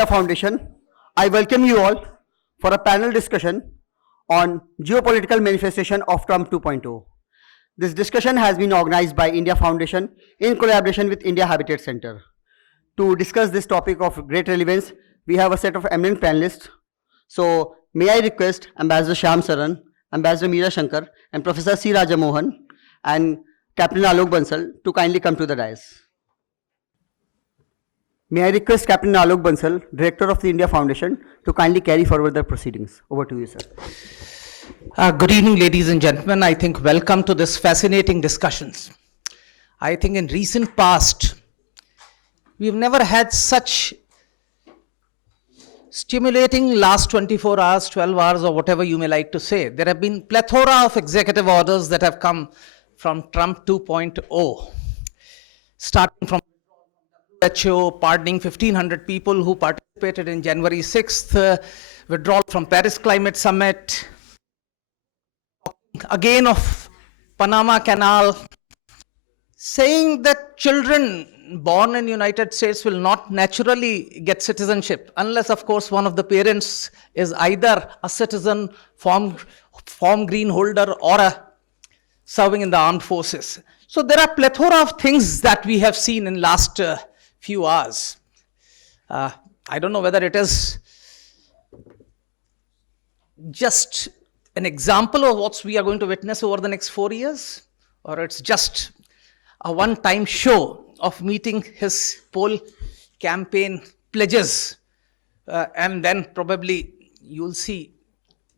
India Foundation, I welcome you all for a panel discussion on geopolitical manifestation of Trump 2.0. This discussion has been organized by India Foundation in collaboration with India Habitat Center. To discuss this topic of great relevance, we have a set of eminent panelists. So, may I request Ambassador Shyam Saran, Ambassador Meera Shankar, and Professor C. Raja Mohan, and Captain Alok Bansal to kindly come to the dais. May I request Captain Alok Bansal, Director of the India Foundation, to kindly carry forward the proceedings. Over to you, sir. Good evening, ladies and gentlemen. I think welcome to this fascinating discussions. I think in recent past, we've never had such stimulating last 24 hours, 12 hours, or whatever you may like to say. There have been plethora of executive orders that have come from Trump 2.0, starting from WHO, pardoning 1,500 people who participated in January 6th, withdrawal from Paris Climate Summit, again of Panama Canal, saying that children born in United States will not naturally get citizenship unless, of course, one of the parents is either a citizen, form green holder, or serving in the armed forces. So there are plethora of things that we have seen in last few hours. I don't know whether it is just an example of what we are going to witness over the next 4 years, or it's just a one-time show of meeting his poll campaign pledges, and then probably you'll see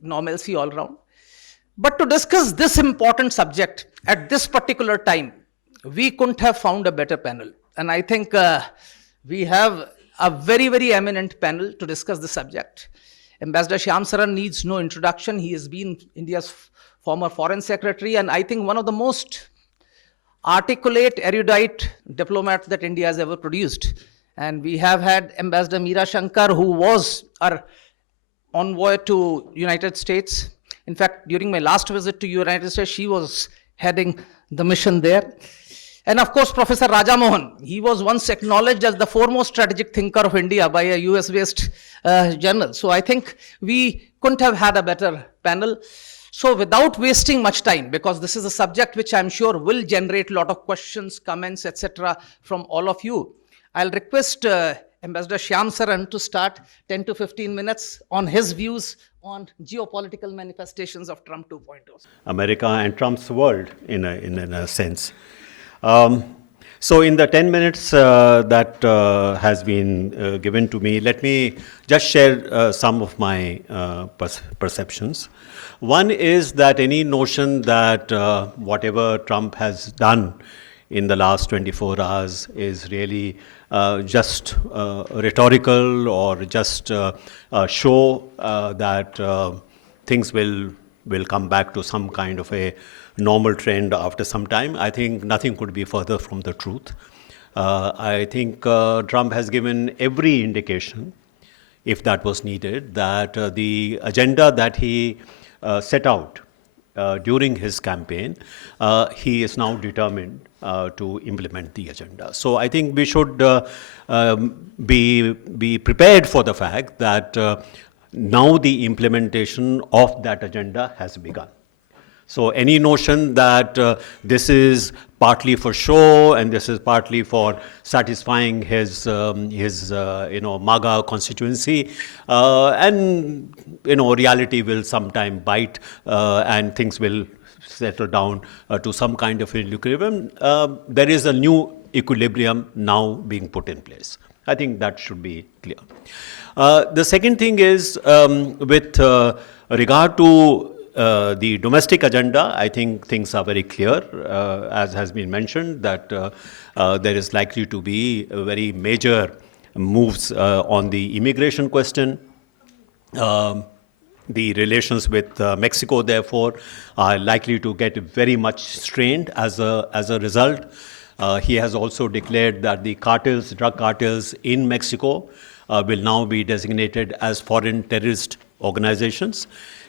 normalcy all around. But to discuss this important subject at this particular time, we couldn't have found a better panel. And I think we have a very, very eminent panel to discuss the subject. Ambassador Shyam Saran needs no introduction. He has been India's former foreign secretary, and I think one of the most articulate, erudite diplomats that India has ever produced. And we have had Ambassador Meera Shankar, who was our envoy to United States. In fact, during my last visit to United States, she was heading the mission there. And of course, Professor Raja Mohan, he was once acknowledged as the foremost strategic thinker of India by a US-based journal. So I think we couldn't have had a better panel. So without wasting much time, because this is a subject which I'm sure will generate a lot of questions, comments, etc. from all of you, I'll request Ambassador Shyam Saran to start 10 to 15 minutes on his views on geopolitical manifestations of Trump 2.0. America and Trump's world in a sense. So in the 10 minutes that has been given to me, let me just share some of my perceptions. One is that any notion that whatever Trump has done in the last 24 hours is really just rhetorical, or just a show that things will come back to some kind of a normal trend after some time. I think nothing could be further from the truth. I think Trump has given every indication, if that was needed, that the agenda that he set out during his campaign, he is now determined to implement the agenda. So I think we should be prepared for the fact that now the implementation of that agenda has begun. So any notion that this is partly for show and this is partly for satisfying his MAGA constituency, and reality will sometime bite and things will settle down to some kind of equilibrium. There is a new equilibrium now being put in place. I think that should be clear. The second thing is with regard to the domestic agenda, I think things are very clear, as has been mentioned, that there is likely to be very major moves on the immigration question. The relations with Mexico, therefore, are likely to get very much strained as a result. He has also declared that the drug cartels in Mexico will now be designated as foreign terrorist organizations.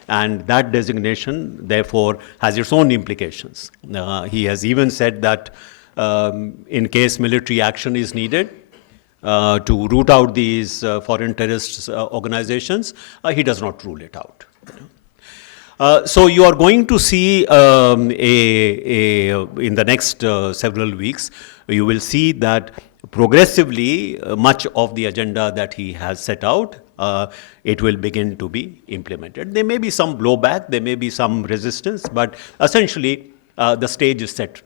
And that designation, therefore, has its own implications. He has even said that in case military action is needed, to root out these foreign terrorist organizations, he does not rule it out. So you are going to see in the next several weeks, you will see that progressively much of the agenda that he has set out, it will begin to be implemented. There may be some blowback, there may be some resistance, but essentially the stage is set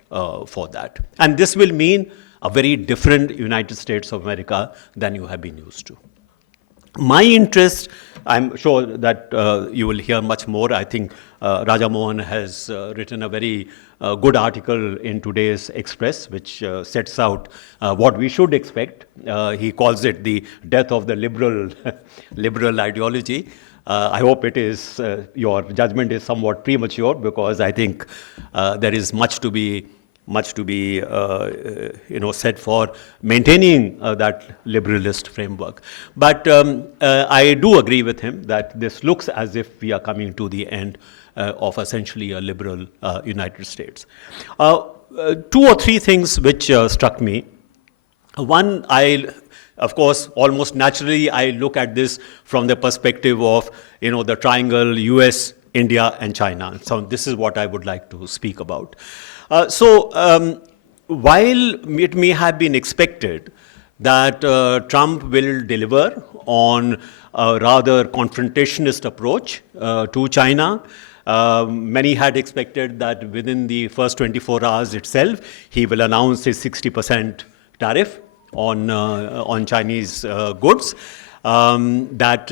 for that. And this will mean a very different United States of America than you have been used to. My interest, I'm sure that you will hear much more. I think Raja Mohan has written a very good article in today's Express, which sets out what we should expect. He calls it the death of the liberal ideology. I hope it is, your judgment is somewhat premature, because I think there is much to be said for maintaining that liberalist framework. But I do agree with him that this looks as if we are coming to the end of essentially a liberal United States. Two or three things which struck me. One, of course, almost naturally, I look at this from the perspective of, the triangle US, India, and China. So this is what I would like to speak about. While it may have been expected that Trump will deliver on a rather confrontationist approach to China, many had expected that within the first 24 hours itself, he will announce his 60% tariff on Chinese goods. That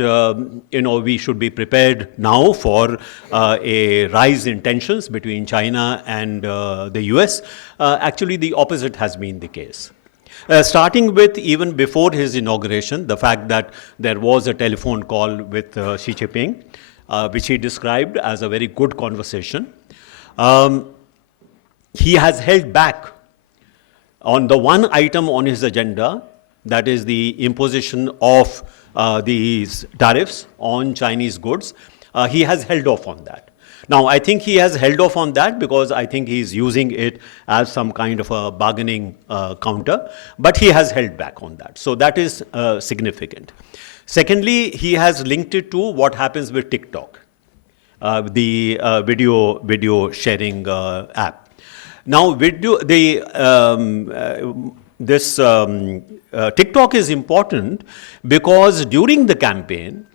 we should be prepared now for a rise in tensions between China and the US. Actually, the opposite has been the case. Starting with even before his inauguration, the fact that there was a telephone call with Xi Jinping, which he described as a very good conversation. He has held back on the one item on his agenda, that is the imposition of these tariffs on Chinese goods. He has held off on that. Now, I think he has held off on that because I think he's using it as some kind of a bargaining counter, but he has held back on that. So that is significant. Secondly, he has linked it to what happens with TikTok, the video sharing app. Now, TikTok is important because during the campaign,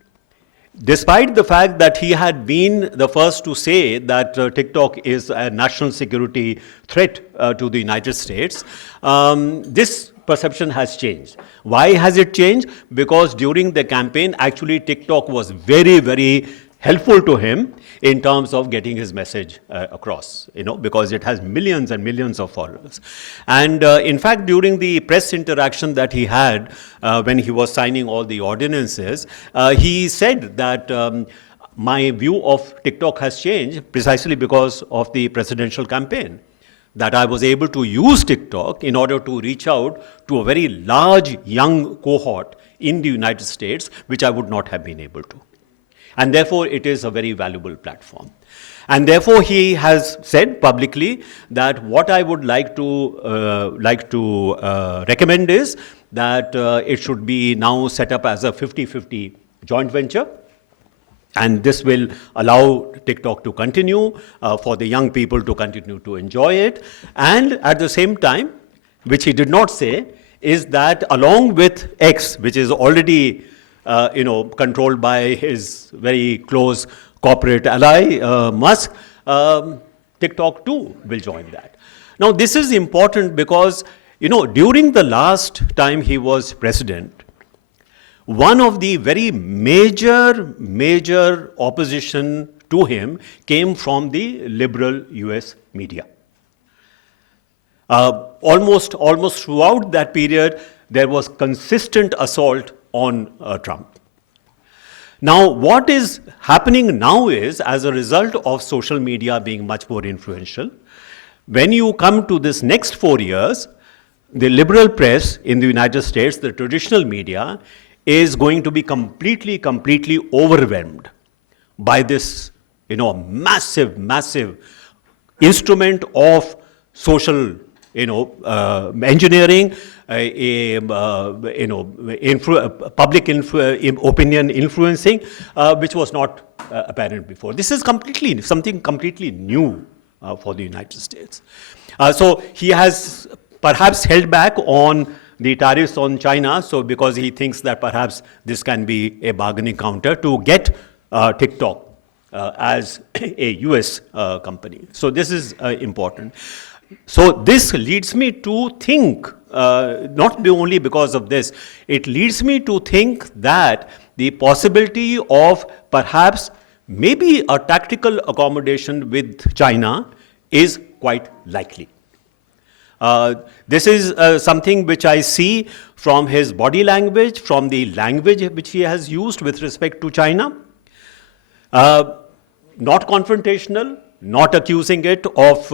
despite the fact that he had been the first to say that TikTok is a national security threat to the United States, this perception has changed. Why has it changed? Because during the campaign, actually TikTok was very, very helpful to him in terms of getting his message across, because it has millions and millions of followers. And in fact, during the press interaction that he had when he was signing all the ordinances, he said that my view of TikTok has changed precisely because of the presidential campaign. That I was able to use TikTok in order to reach out to a very large young cohort in the United States, which I would not have been able to. And therefore, it is a very valuable platform. And therefore, he has said publicly that what I would like to recommend is that it should be now set up as a 50-50 joint venture. And this will allow TikTok to continue, for the young people to continue to enjoy it. And at the same time, which he did not say, is that along with X, which is already controlled by his very close corporate ally, Musk, TikTok too will join that. Now, this is important because, during the last time he was president, one of the very major opposition to him came from the liberal US media. Almost throughout that period, there was consistent assault on Trump. Now, what is happening now is, as a result of social media being much more influential, when you come to this next 4 years, the liberal press in the United States, the traditional media, is going to be completely overwhelmed by this, massive instrument of social engineering, public opinion influencing, which was not apparent before. This is something completely new for the United States. So he has perhaps held back on the tariffs on China, so because he thinks that perhaps this can be a bargaining counter to get TikTok as a US company. So this is important. So this leads me to think, not only because of this, it leads me to think that the possibility of perhaps maybe a tactical accommodation with China is quite likely. This is something which I see from his body language, from the language which he has used with respect to China. Not confrontational, not accusing it of,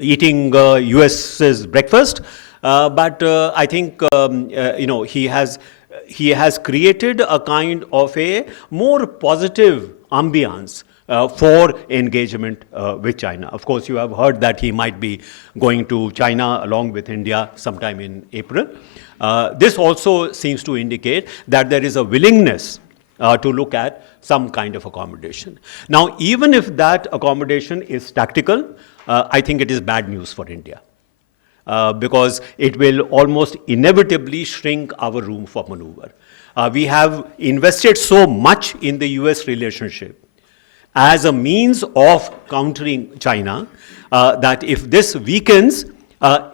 eating US's breakfast, but I think, he has created a kind of a more positive ambiance for engagement with China. Of course, you have heard that he might be going to China along with India sometime in April. This also seems to indicate that there is a willingness to look at some kind of accommodation. Now, even if that accommodation is tactical, I think it is bad news for India. Because it will almost inevitably shrink our room for maneuver. We have invested so much in the US relationship as a means of countering China that if this weakens,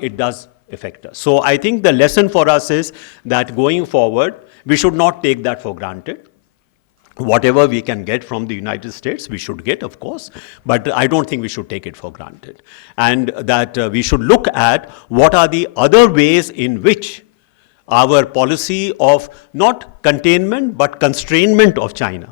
it does affect us. So I think the lesson for us is that going forward, we should not take that for granted. Whatever we can get from the United States, we should get, of course, but I don't think we should take it for granted. And that we should look at what are the other ways in which our policy of not containment, but constrainment of China,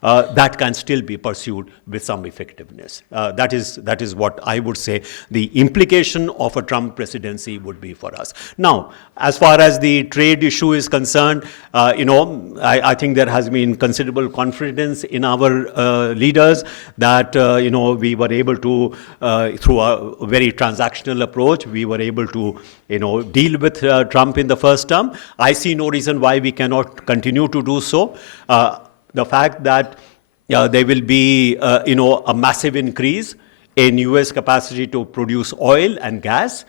that can still be pursued with some effectiveness. That is what I would say the implication of a Trump presidency would be for us. Now, as far as the trade issue is concerned, I think there has been considerable confidence in our leaders that, we were able to, through a very transactional approach, we were able to, deal with Trump in the first term. I see no reason why we cannot continue to do so. The fact that there will be, a massive increase in US capacity to produce oil and gas.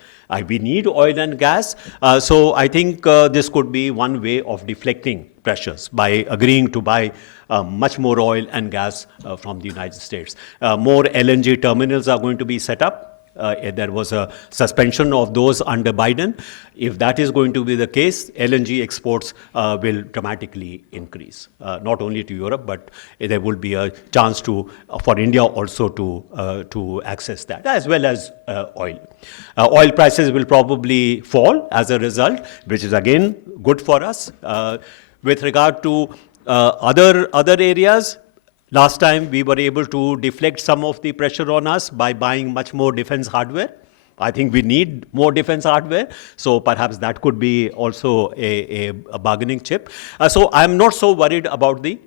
We need oil and gas. So I think this could be one way of deflecting pressures by agreeing to buy much more oil and gas from the United States. More LNG terminals are going to be set up. There was a suspension of those under Biden. If that is going to be the case, LNG exports will dramatically increase, not only to Europe, but there will be a chance for India also to access that, as well as oil. Oil prices will probably fall as a result, which is again good for us. With regard to other areas, last time we were able to deflect some of the pressure on us by buying much more defense hardware. I think we need more defense hardware, so perhaps that could be also a bargaining chip. So I'm not so worried about the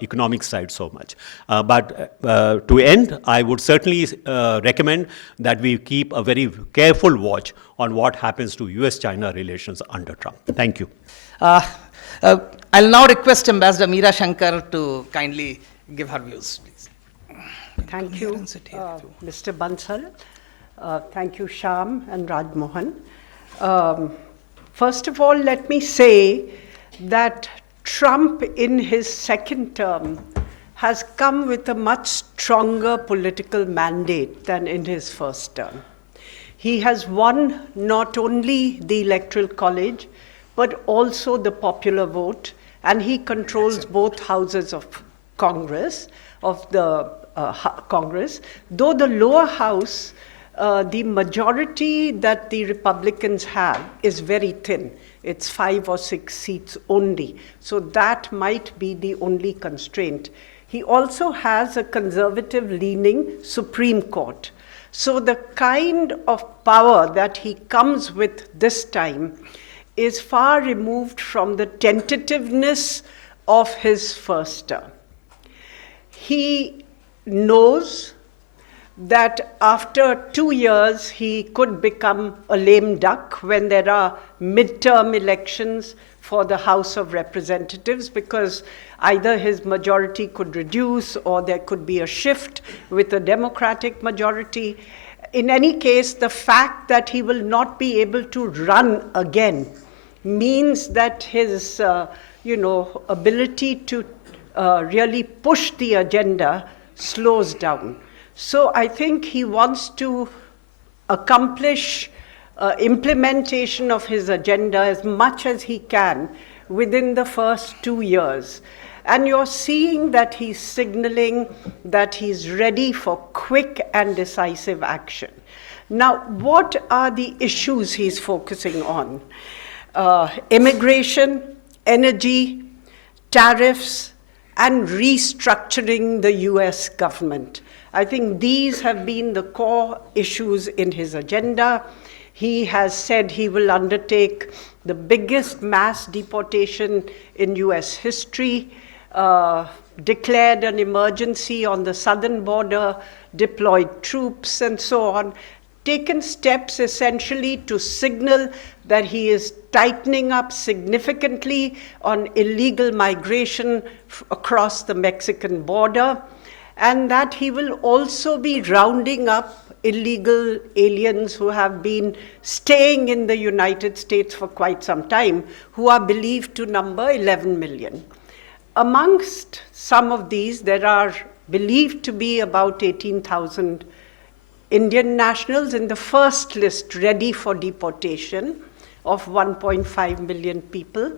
economic side so much. But to end, I would certainly recommend that we keep a very careful watch on what happens to US-China relations under Trump. Thank you. I'll now request Ambassador Meera Shankar to kindly give her views, please. Thank you, Mr. Bansal. Thank you, Shyam and Raj Mohan. First of all, let me say that Trump in his second term has come with a much stronger political mandate than in his first term. He has won not only the Electoral College, but also the popular vote, and he controls both houses of Congress, though the lower house, the majority that the Republicans have is very thin. It's 5 or 6 seats only. So that might be the only constraint. He also has a conservative-leaning Supreme Court. So the kind of power that he comes with this time is far removed from the tentativeness of his first term. He knows that after 2 years he could become a lame duck when there are midterm elections for the House of Representatives, because either his majority could reduce or there could be a shift with a Democratic majority. In any case, the fact that he will not be able to run again means that his ability to really push the agenda slows down. So I think he wants to accomplish implementation of his agenda as much as he can within the first 2 years. And you're seeing that he's signaling that he's ready for quick and decisive action. Now, what are the issues he's focusing on? Immigration, energy, tariffs, and restructuring the US government. I think these have been the core issues in his agenda. He has said he will undertake the biggest mass deportation in US history, declared an emergency on the southern border, deployed troops, and so on, taken steps essentially to signal that he is tightening up significantly on illegal migration across the Mexican border, and that he will also be rounding up illegal aliens who have been staying in the United States for quite some time, who are believed to number 11 million. Amongst some of these, there are believed to be about 18,000 Indian nationals in the first list ready for deportation of 1.5 million people.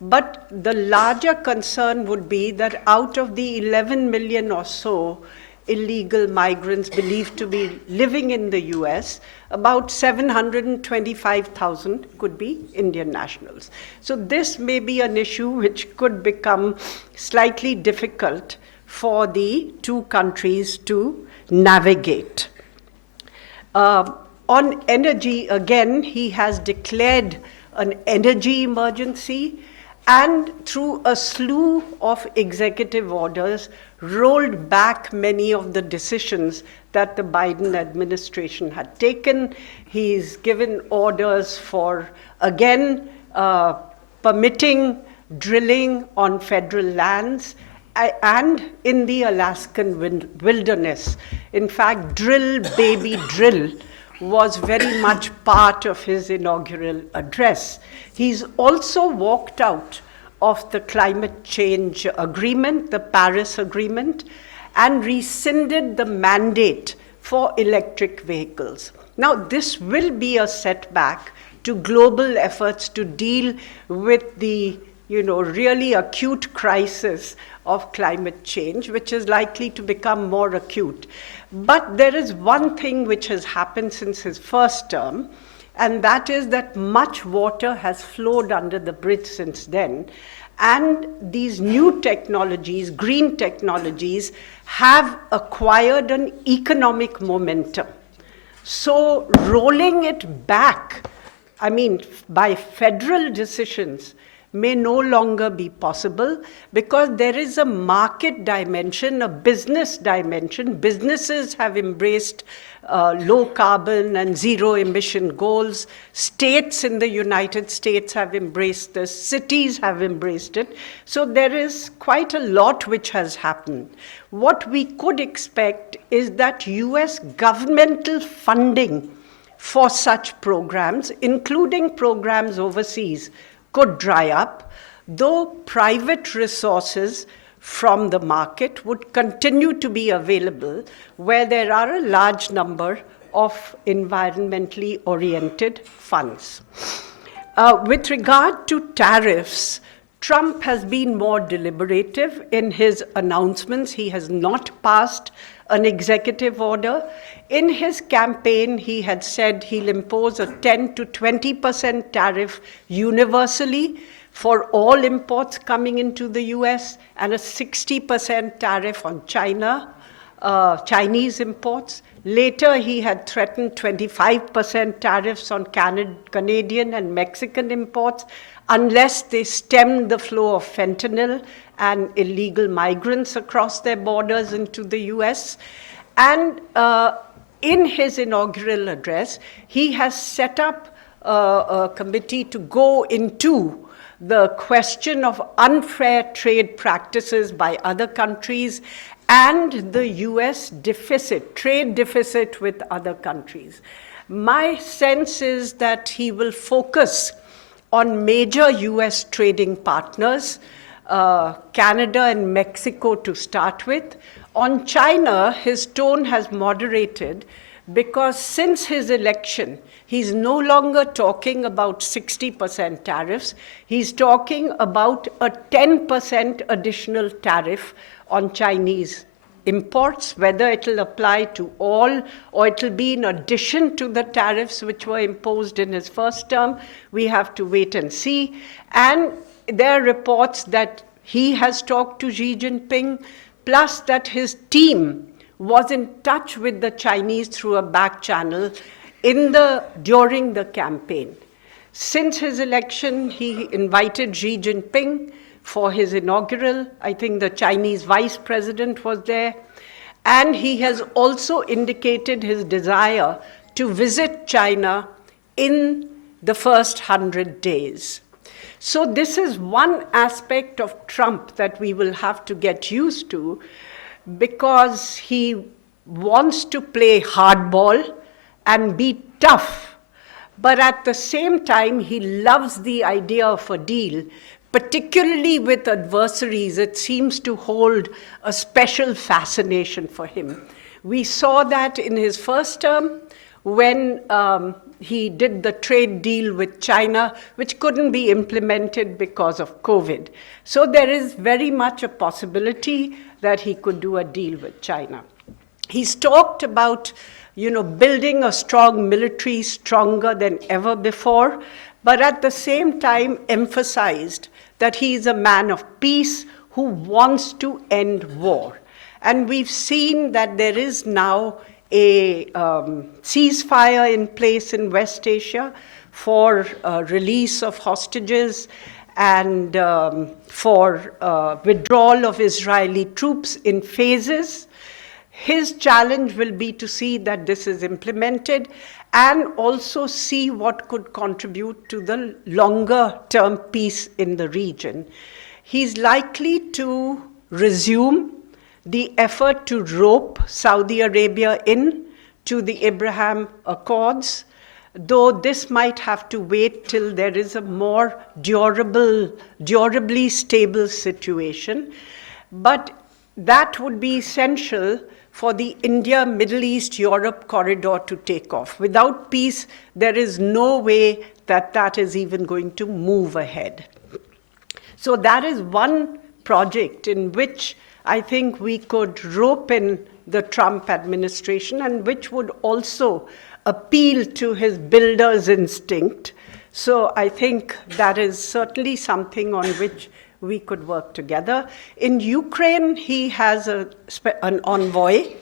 But the larger concern would be that out of the 11 million or so illegal migrants believed to be living in the US, about 725,000 could be Indian nationals. So this may be an issue which could become slightly difficult for the two countries to navigate. On energy, again, he has declared an energy emergency, and through a slew of executive orders, rolled back many of the decisions that the Biden administration had taken. He's given orders for, again, permitting drilling on federal lands and in the Alaskan wilderness. In fact, drill, baby, drill was very much part of his inaugural address. He's also walked out of the climate change agreement, the Paris Agreement, and rescinded the mandate for electric vehicles. Now, this will be a setback to global efforts to deal with the really acute crisis of climate change, which is likely to become more acute. But there is one thing which has happened since his first term, and that is that much water has flowed under the bridge since then. And these new technologies, green technologies, have acquired an economic momentum. So rolling it back, by federal decisions, may no longer be possible, because there is a market dimension, a business dimension. Businesses have embraced low carbon and zero emission goals. States in the United States have embraced this. Cities have embraced it. So there is quite a lot which has happened. What we could expect is that US governmental funding for such programs, including programs overseas, could dry up, though private resources from the market would continue to be available where there are a large number of environmentally oriented funds. With regard to tariffs, Trump has been more deliberative in his announcements. He has not passed an executive order. In his campaign, he had said he'll impose a 10 to 20% tariff universally for all imports coming into the US, and a 60% tariff on Chinese imports. Later, he had threatened 25% tariffs on Canadian and Mexican imports unless they stemmed the flow of fentanyl and illegal migrants across their borders into the US. And in his inaugural address, he has set up a committee to go into the question of unfair trade practices by other countries and the US deficit, trade deficit with other countries. My sense is that he will focus on major US trading partners, Canada and Mexico to start with. On China, his tone has moderated because since his election, he's no longer talking about 60% tariffs. He's talking about a 10% additional tariff on Chinese imports, whether it'll apply to all or it'll be in addition to the tariffs which were imposed in his first term. We have to wait and see. And there are reports that he has talked to Xi Jinping, plus that his team was in touch with the Chinese through a back channel during the campaign. Since his election, he invited Xi Jinping for his inaugural. I think the Chinese vice president was there. And he has also indicated his desire to visit China in the first 100 days. So this is one aspect of Trump that we will have to get used to, because he wants to play hardball and be tough. But at the same time, he loves the idea of a deal, particularly with adversaries. It seems to hold a special fascination for him. We saw that in his first term when he did the trade deal with China, which couldn't be implemented because of COVID. So there is very much a possibility that he could do a deal with China. He's talked about, building a strong military, stronger than ever before, but at the same time emphasized that he is a man of peace who wants to end war. And we've seen that there is now a ceasefire in place in West Asia for release of hostages and for withdrawal of Israeli troops in phases. His challenge will be to see that this is implemented and also see what could contribute to the longer-term peace in the region. He's likely to resume the effort to rope Saudi Arabia in to the Abraham Accords, though this might have to wait till there is a more durably stable situation. But that would be essential for the India, Middle East, Europe corridor to take off. Without peace, there is no way that that is even going to move ahead. So that is one project in which I think we could rope in the Trump administration and which would also appeal to his builder's instinct. So I think that is certainly something on which we could work together. In Ukraine, he has an envoy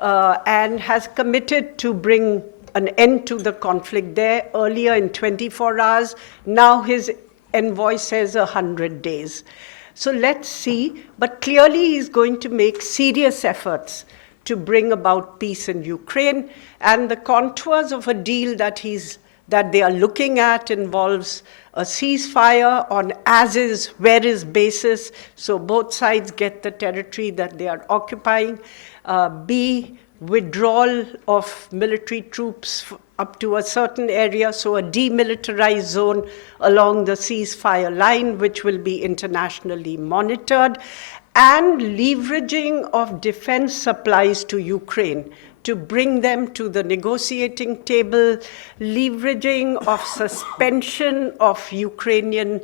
and has committed to bring an end to the conflict there earlier in 24 hours. Now his envoy says 100 days. So let's see, but clearly he's going to make serious efforts to bring about peace in Ukraine, and the contours of a deal that they are looking at involves a ceasefire on as-is, where-is basis, so both sides get the territory that they are occupying, B, withdrawal of military troops up to a certain area, so a demilitarized zone along the ceasefire line, which will be internationally monitored, and leveraging of defense supplies to Ukraine to bring them to the negotiating table, leveraging of suspension of Ukrainian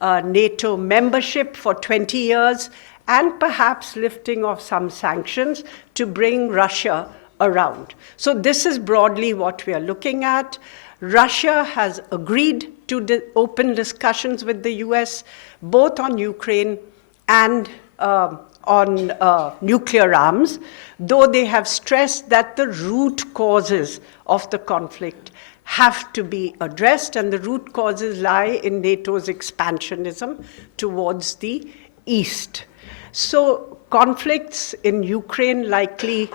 NATO membership for 20 years, and perhaps lifting of some sanctions to bring Russia around. So this is broadly what we are looking at. Russia has agreed to open discussions with the US, both on Ukraine and on nuclear arms, though they have stressed that the root causes of the conflict have to be addressed, and the root causes lie in NATO's expansionism towards the east. So conflicts in Ukraine likely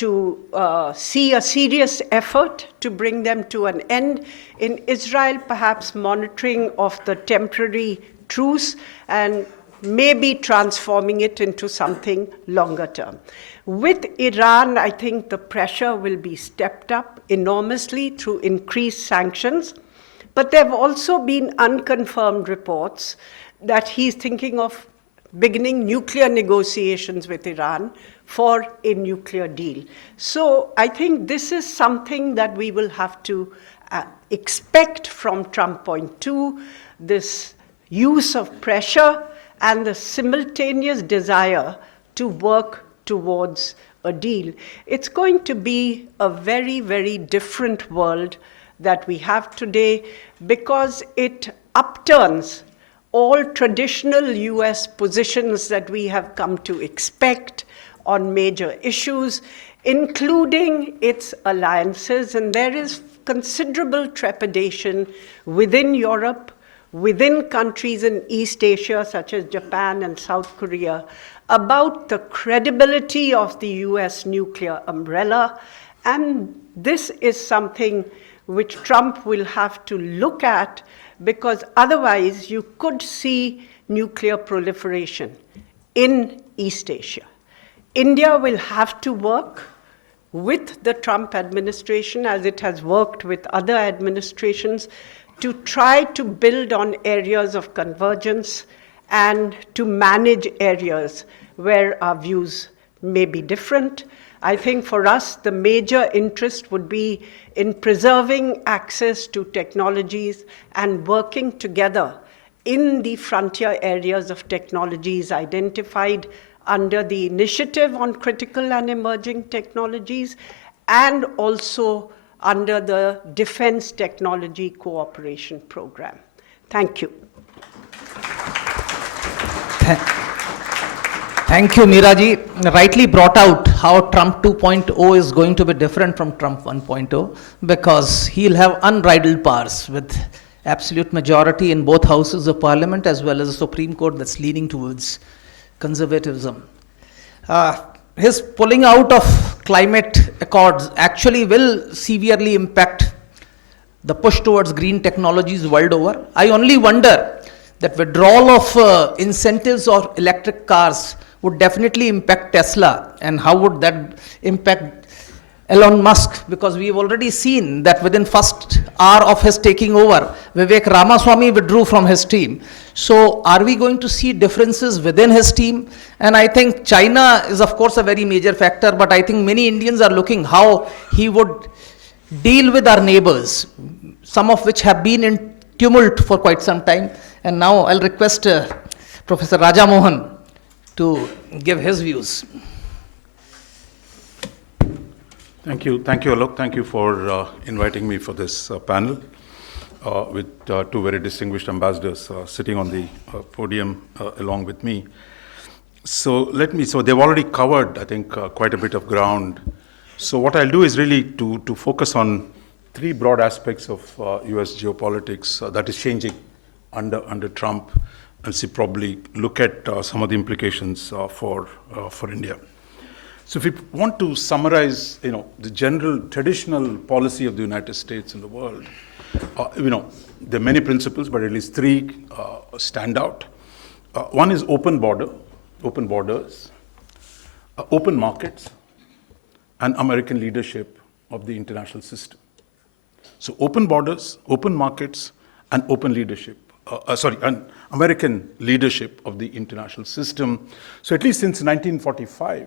to see a serious effort to bring them to an end. In Israel, perhaps monitoring of the temporary truce and maybe transforming it into something longer term. With Iran, I think the pressure will be stepped up enormously through increased sanctions. But there have also been unconfirmed reports that he's thinking of beginning nuclear negotiations with Iran for a nuclear deal. So I think this is something that we will have to expect from Trump point two, this use of pressure and the simultaneous desire to work towards a deal. It's going to be a very, very different world that we have today because it upturns all traditional US positions that we have come to expect on major issues, including its alliances. And there is considerable trepidation within Europe, within countries in East Asia, such as Japan and South Korea, about the credibility of the US nuclear umbrella. And this is something which Trump will have to look at, because otherwise you could see nuclear proliferation in East Asia. India will have to work with the Trump administration, as it has worked with other administrations, to try to build on areas of convergence and to manage areas where our views may be different. I think for us, the major interest would be in preserving access to technologies and working together in the frontier areas of technologies identified under the Initiative on Critical and Emerging Technologies, and also under the Defense Technology Cooperation Program. Thank you. Thank you, Meera ji. Rightly brought out how Trump 2.0 is going to be different from Trump 1.0, because he'll have unbridled powers with absolute majority in both houses of parliament, as well as a Supreme Court that's leaning towards conservatism. His pulling out of climate accords actually will severely impact the push towards green technologies world over. I only wonder that withdrawal of incentives or electric cars would definitely impact Tesla, and how would that impact Elon Musk, because we've already seen that within first hour of his taking over, Vivek Ramaswamy withdrew from his team. So are we going to see differences within his team? And I think China is of course a very major factor, but I think many Indians are looking how he would deal with our neighbors, some of which have been in tumult for quite some time. And now I'll request Professor Raja Mohan to give his views. Thank you, Alok. Thank you for inviting me for this panel with two very distinguished ambassadors sitting on the podium along with me. So they've already covered, I think, quite a bit of ground. So what I'll do is really to focus on three broad aspects of US geopolitics that is changing under Trump, and probably look at some of the implications for India. So if we want to summarize, the general traditional policy of the United States in the world, there are many principles, but at least three stand out. One is open borders, open markets, and American leadership of the international system. So open borders, open markets, and open leadership. And American leadership of the international system. So at least since 1945,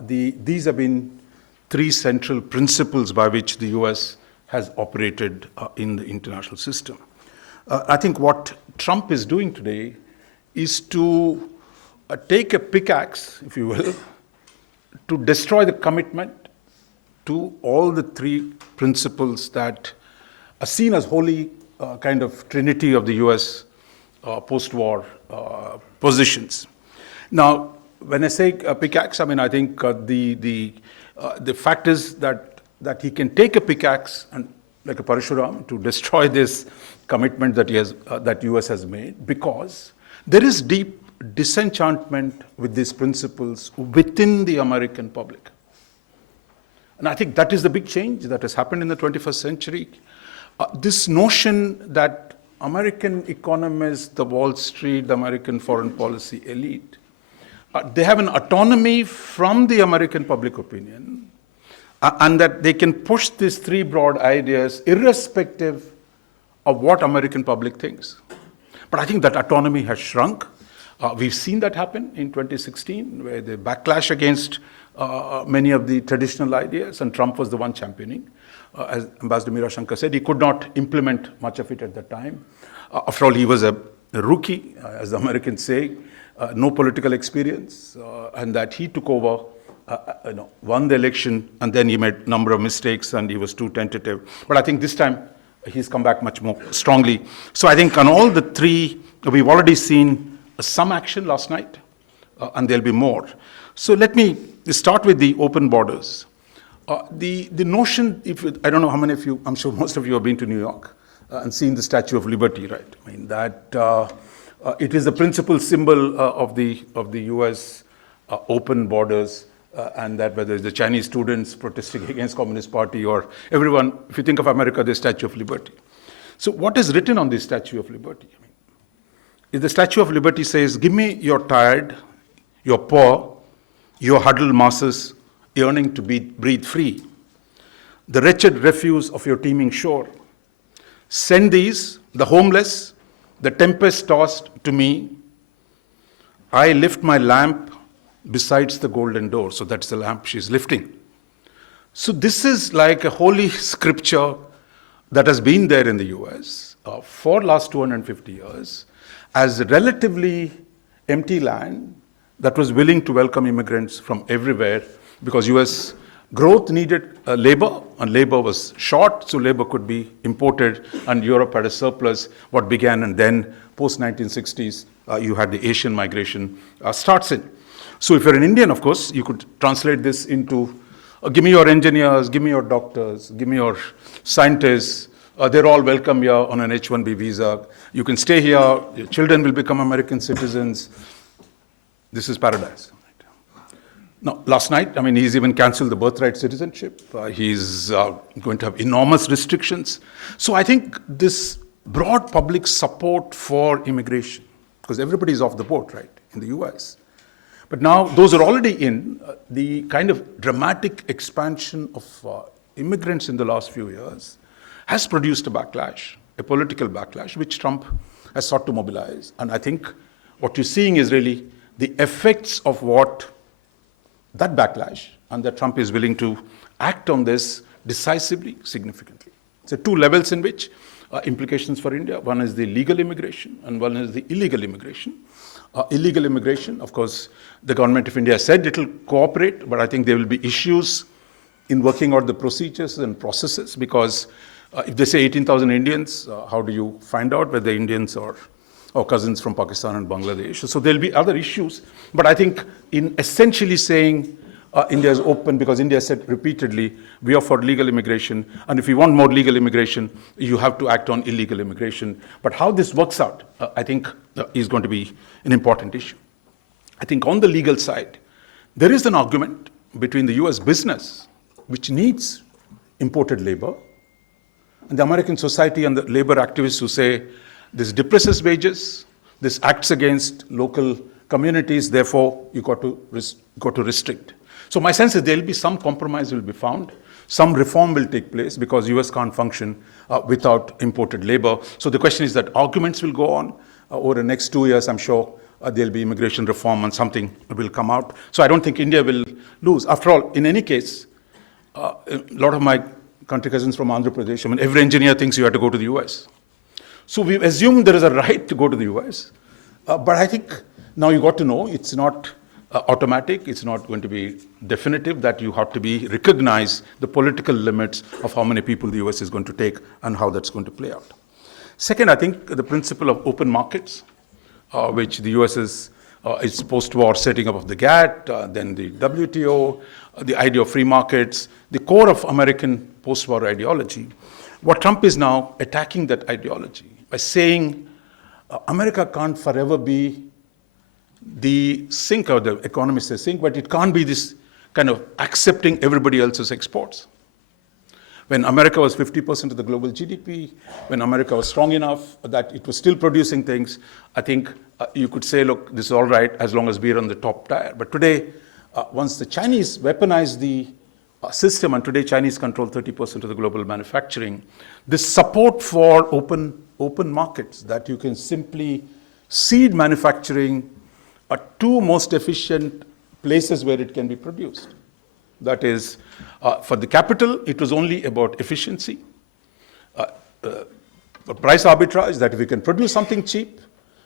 these have been three central principles by which the US has operated in the international system. I think what Trump is doing today is to take a pickaxe, if you will, to destroy the commitment to all the three principles that are seen as holy kind of trinity of the US post-war positions. Now, when I say pickaxe, I think the fact is that he can take a pickaxe and like a Parshuram to destroy this commitment that that US has made, because there is deep disenchantment with these principles within the American public. And I think that is the big change that has happened in the 21st century. This notion that American economists, the Wall Street, the American foreign policy elite, they have an autonomy from the American public opinion, and that they can push these three broad ideas irrespective of what American public thinks. But I think that autonomy has shrunk. We've seen that happen in 2016, where the backlash against many of the traditional ideas, and Trump was the one championing. As Ambassador Meera Shankar said, he could not implement much of it at that time. After all, he was a rookie, as the Americans say, no political experience, and that he took over, won the election, and then he made a number of mistakes, and he was too tentative. But I think this time, he's come back much more strongly. So I think on all the three, we've already seen some action last night, and there'll be more. So let me start with the open borders. The notion, I don't know how many of you, I'm sure most of you have been to New York and seen the Statue of Liberty, right? I mean, that it is the principal symbol of the US open borders, and that whether it's the Chinese students protesting against Communist Party or everyone, if you think of America, the Statue of Liberty. So what is written on the Statue of Liberty? I mean, if the Statue of Liberty says, give me your tired, your poor, your huddled masses yearning to breathe free, the wretched refuse of your teeming shore. Send these, the homeless, the tempest-tossed, to me. I lift my lamp besides the golden door. So that's the lamp she's lifting. So this is like a holy scripture that has been there in the US for the last 250 years as a relatively empty land that was willing to welcome immigrants from everywhere, because US growth needed labor, and labor was short, so labor could be imported, and Europe had a surplus, what began, and then post-1960s, you had the Asian migration starts in. So if you're an Indian, of course, you could translate this into, give me your engineers, give me your doctors, give me your scientists, they're all welcome here on an H-1B visa. You can stay here, your children will become American citizens. This is paradise. Now, last night, I mean, he's even canceled the birthright citizenship. He's going to have enormous restrictions. So I think this broad public support for immigration, because everybody's off the boat, right, in the US. But now those are already in, the kind of dramatic expansion of immigrants in the last few years has produced a backlash, a political backlash, which Trump has sought to mobilize. And I think what you're seeing is really the effects of what that backlash, and that Trump is willing to act on this decisively, significantly. So two levels in which implications for India. One is the legal immigration, and one is the illegal immigration. Illegal immigration, of course, the government of India said it will cooperate, but I think there will be issues in working out the procedures and processes, because if they say 18,000 Indians, how do you find out whether Indians or cousins from Pakistan and Bangladesh? So there'll be other issues. But I think in essentially saying India is open, because India said repeatedly, we are for legal immigration, and if you want more legal immigration, you have to act on illegal immigration. But how this works out, I think, is going to be an important issue. I think on the legal side, there is an argument between the US business, which needs imported labor, and the American society and the labor activists who say this depresses wages, this acts against local communities, therefore you got to restrict. So my sense is there will be some compromise will be found, some reform will take place, because US can't function without imported labor. So the question is that arguments will go on over the next 2 years. I'm sure there'll be immigration reform and something will come out. So I don't think India will lose. After all, in any case, a lot of my country cousins from Andhra Pradesh, I mean, every engineer thinks you have to go to the US. So we assume there is a right to go to the US. But I think now you got to know it's not automatic, it's not going to be definitive, that you have to recognize the political limits of how many people the US is going to take and how that's going to play out. Second, I think the principle of open markets, which the US is post-war setting up of the GATT, then the WTO, the idea of free markets, the core of American post-war ideology. What Trump is now attacking that ideology by saying America can't forever be the sink, or the economists say sink, but it can't be this kind of accepting everybody else's exports. When America was 50% of the global GDP, when America was strong enough that it was still producing things, I think you could say, look, this is all right as long as we're on the top tier. But today, once the Chinese weaponized the system, and today Chinese control 30% of the global manufacturing, this support for open markets, that you can simply seed manufacturing are two most efficient places where it can be produced. That is, for the capital, it was only about efficiency. Price arbitrage, that if we can produce something cheap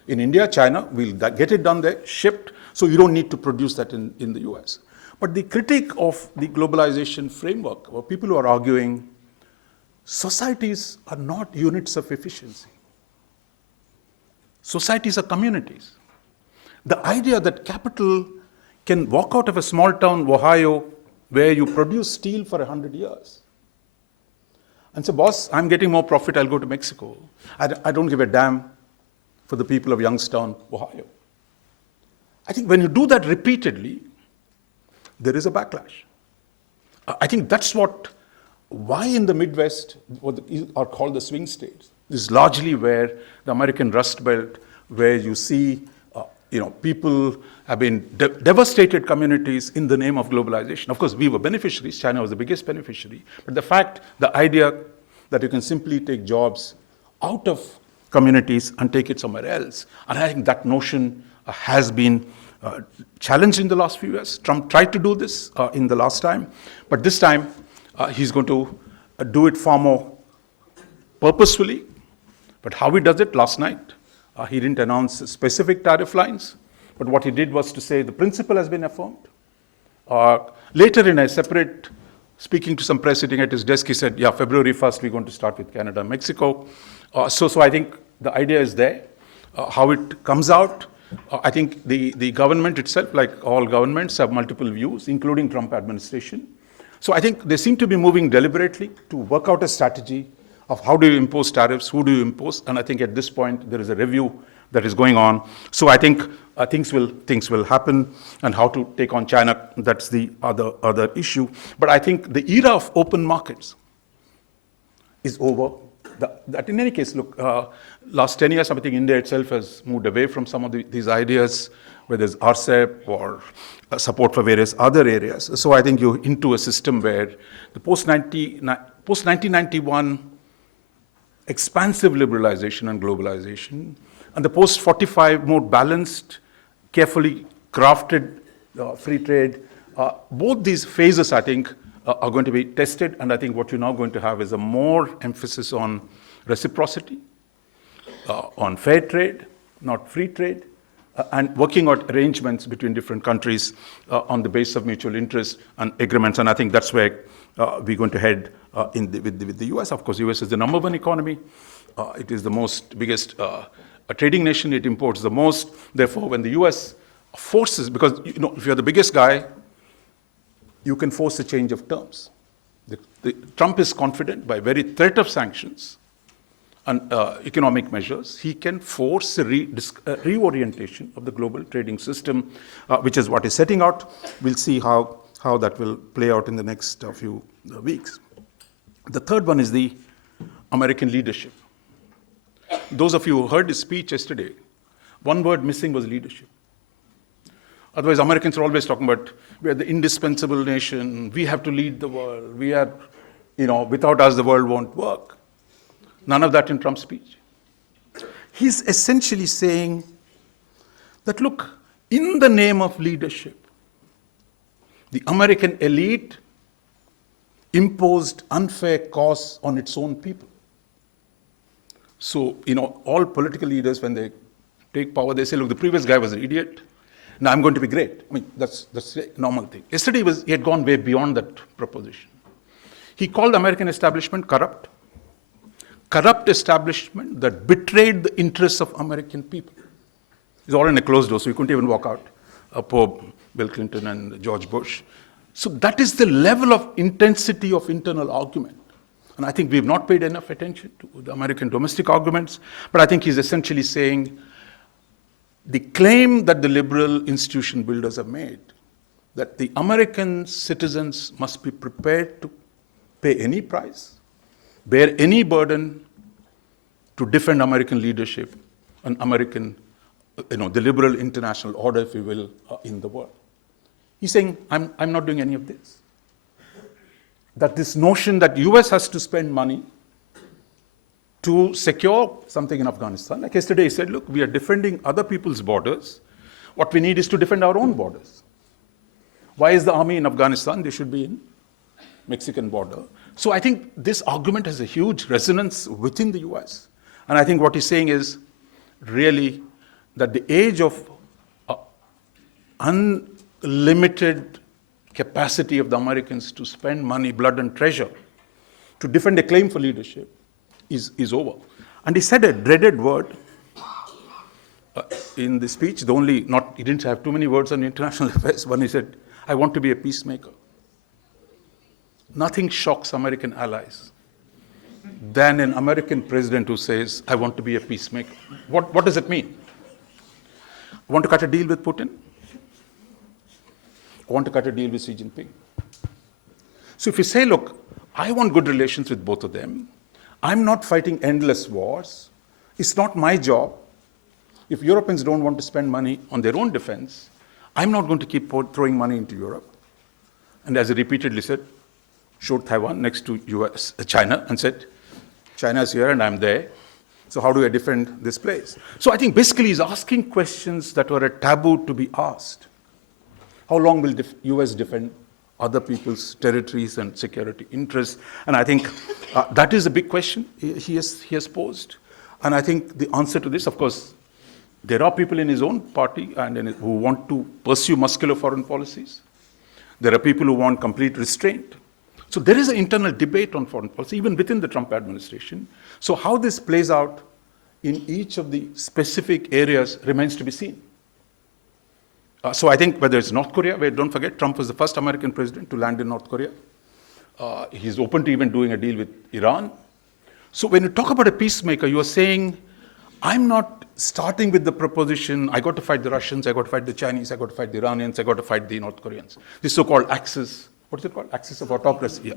in India, China, we'll get it done there, shipped, so you don't need to produce that in the US. But the critique of the globalization framework, or people who are arguing, societies are not units of efficiency. Societies are communities. The idea that capital can walk out of a small town, Ohio, where you produce steel for 100 years and say, boss, I'm getting more profit, I'll go to Mexico. I don't give a damn for the people of Youngstown, Ohio. I think when you do that repeatedly, there is a backlash. I think that's why in the Midwest, what are called the swing states, is largely where the American Rust Belt, where you see people have been devastated communities in the name of globalization. Of course, we were beneficiaries. China was the biggest beneficiary. But the idea that you can simply take jobs out of communities and take it somewhere else, and I think that notion has been challenged in the last few years. Trump tried to do this in the last time, but this time he's going to do it far more purposefully. But how he does it last night, he didn't announce specific tariff lines, but what he did was to say the principle has been affirmed. Later in a separate, speaking to some press sitting at his desk, he said, yeah, February 1st, we're going to start with Canada and Mexico. So I think the idea is there. How it comes out, I think the government itself, like all governments, have multiple views, including Trump administration. So I think they seem to be moving deliberately to work out a strategy of how do you impose tariffs, who do you impose, and I think at this point there is a review that is going on. So I think things will happen, and how to take on China, that's the other issue. But I think the era of open markets is over. That in any case, look, last 10 years, I think India itself has moved away from some of these ideas, whether it's RCEP or support for various other areas. So I think you're into a system where the post-1991 expansive liberalization and globalization, and the post-45 more balanced, carefully crafted free trade, both these phases, I think, are going to be tested, and I think what you're now going to have is a more emphasis on reciprocity, on fair trade, not free trade, and working out arrangements between different countries on the basis of mutual interest and agreements. And I think that's where we're going to head with the US. Of course, US is the number one economy. It is the biggest trading nation. It imports the most. Therefore, when the US forces, because if you're the biggest guy, you can force a change of terms. Trump is confident by very threat of sanctions and economic measures, he can force a reorientation of the global trading system, which is what he's setting out. We'll see how that will play out in the next few weeks. The third one is the American leadership. Those of you who heard his speech yesterday, one word missing was leadership. Otherwise, Americans are always talking about, we are the indispensable nation, we have to lead the world, we are, without us the world won't work. None of that in Trump's speech. He's essentially saying that, look, in the name of leadership, the American elite imposed unfair costs on its own people. So, all political leaders, when they take power, they say, look, the previous guy was an idiot. Now I'm going to be great. I mean, that's a normal thing. Yesterday he had gone way beyond that proposition. He called the American establishment corrupt establishment that betrayed the interests of American people. It's all in a closed door, so you couldn't even walk out. Poor Bill Clinton and George Bush. So that is the level of intensity of internal argument. And I think we've not paid enough attention to the American domestic arguments, but I think he's essentially saying the claim that the liberal institution builders have made, that the American citizens must be prepared to pay any price, bear any burden to defend American leadership and American, the liberal international order, if you will, in the world. He's saying, I'm not doing any of this. That this notion that US has to spend money to secure something in Afghanistan, like yesterday he said, look, we are defending other people's borders. What we need is to defend our own borders. Why is the army in Afghanistan? They should be in Mexican border. So I think this argument has a huge resonance within the US. And I think what he's saying is really that the age of unlimited capacity of the Americans to spend money, blood, and treasure to defend a claim for leadership is over. And he said a dreaded word in the speech. He didn't have too many words on international affairs. When he said, I want to be a peacemaker. Nothing shocks American allies than an American president who says, I want to be a peacemaker. What does it mean? I want to cut a deal with Putin. I want to cut a deal with Xi Jinping. So if you say, look, I want good relations with both of them, I'm not fighting endless wars, it's not my job. If Europeans don't want to spend money on their own defense, I'm not going to keep throwing money into Europe. And as he repeatedly said, showed Taiwan next to China and said, China's here and I'm there. So how do I defend this place? So I think basically he's asking questions that were a taboo to be asked. How long will US defend other people's territories and security interests? And I think that is a big question he has posed. And I think the answer to this, of course, there are people in his own party who want to pursue muscular foreign policies. There are people who want complete restraint. So there is an internal debate on foreign policy, even within the Trump administration. So how this plays out in each of the specific areas remains to be seen. So I think whether it's North Korea, where don't forget, Trump was the first American president to land in North Korea. He's open to even doing a deal with Iran. So when you talk about a peacemaker, you are saying, I'm not starting with the proposition, I got to fight the Russians, I got to fight the Chinese, I got to fight the Iranians, I got to fight the North Koreans. This so-called axis, what is it called? Axis of autocracy. Yeah.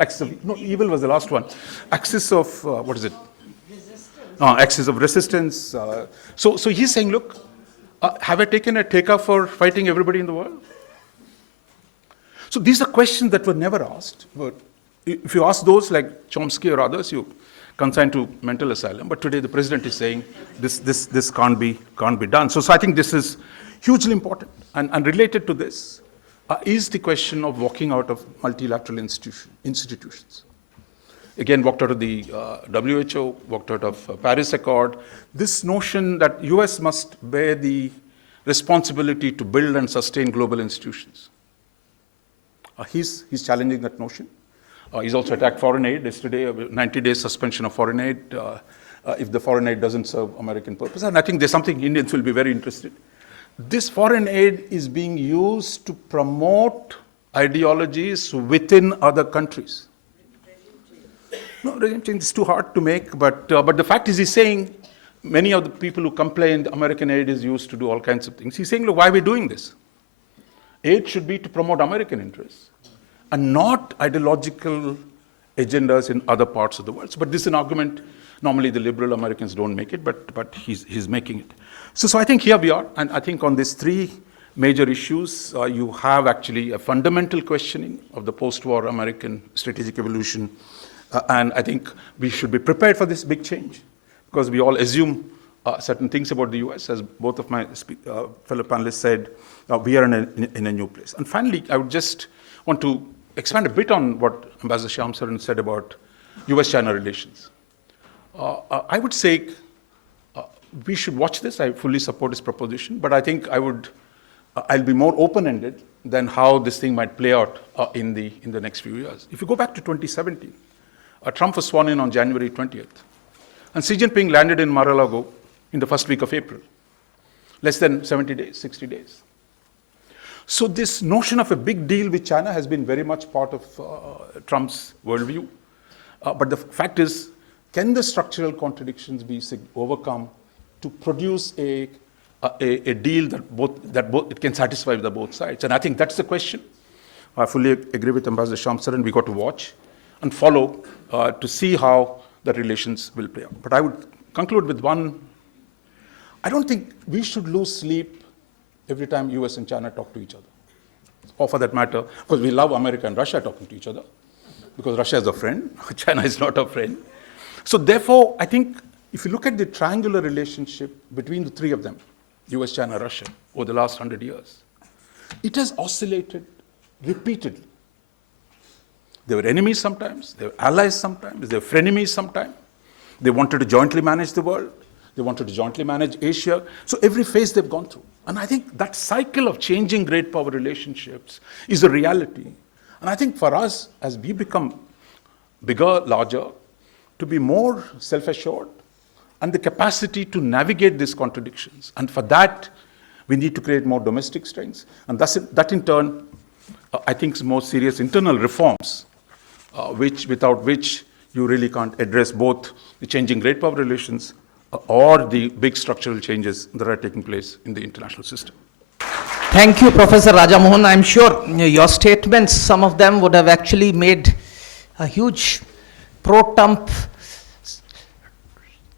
Axis of, no, evil was the last one. Axis of, what is it? Axis of resistance. So he's saying, look, have I taken a takeoff for fighting everybody in the world? So these are questions that were never asked. But if you ask those like Chomsky or others, you consigned to mental asylum. But today the president is saying this can't be done. So I think this is hugely important. And related to this is the question of walking out of multilateral institutions. Again, walked out of the WHO, walked out of Paris Accord. This notion that US must bear the responsibility to build and sustain global institutions. He's challenging that notion. He's also attacked foreign aid yesterday, a 90-day suspension of foreign aid if the foreign aid doesn't serve American purpose. And I think there's something Indians will be very interested. This foreign aid is being used to promote ideologies within other countries. No, regime change is too hard to make, but the fact is he's saying many of the people who complain American aid is used to do all kinds of things. He's saying, look, why are we doing this? Aid should be to promote American interests and not ideological agendas in other parts of the world. But this is an argument, normally the liberal Americans don't make it, but he's making it. So I think here we are, and I think on these three major issues, you have actually a fundamental questioning of the post-war American strategic evolution. And I think we should be prepared for this big change, because we all assume certain things about the US, as both of my fellow panelists said, we are in a new place. And finally, I would just want to expand a bit on what Ambassador Shyam Saran said about US-China relations. I would say we should watch this. I fully support his proposition, but I think I'll be more open-ended than how this thing might play out in the next few years. If you go back to 2017, Trump was sworn in on January 20th, and Xi Jinping landed in Mar-a-Lago in the first week of April, less than 70 days, 60 days. So this notion of a big deal with China has been very much part of Trump's worldview. But the fact is, can the structural contradictions be overcome to produce a a deal that it can satisfy the both sides. And I think that's the question. I fully agree with Ambassador Shyam. We got to watch and follow to see how the relations will play out. But I would conclude with one. I don't think we should lose sleep every time US and China talk to each other. Or for that matter, because we love America and Russia talking to each other, because Russia is a friend, China is not a friend. So therefore, I think if you look at the triangular relationship between the three of them, US, China, Russia, over the last 100 years, it has oscillated repeatedly. They were enemies sometimes, they were allies sometimes, they were frenemies sometimes. They wanted to jointly manage the world, they wanted to jointly manage Asia. So every phase they've gone through. And I think that cycle of changing great power relationships is a reality. And I think for us, as we become bigger, larger, to be more self-assured and the capacity to navigate these contradictions. And for that, we need to create more domestic strengths. And that in turn, I think is more serious internal reforms, without which you really can't address both the changing great power relations or the big structural changes that are taking place in the international system. Thank you, Professor Raja Mohan. I'm sure your statements, some of them would have actually made a huge pro-Trump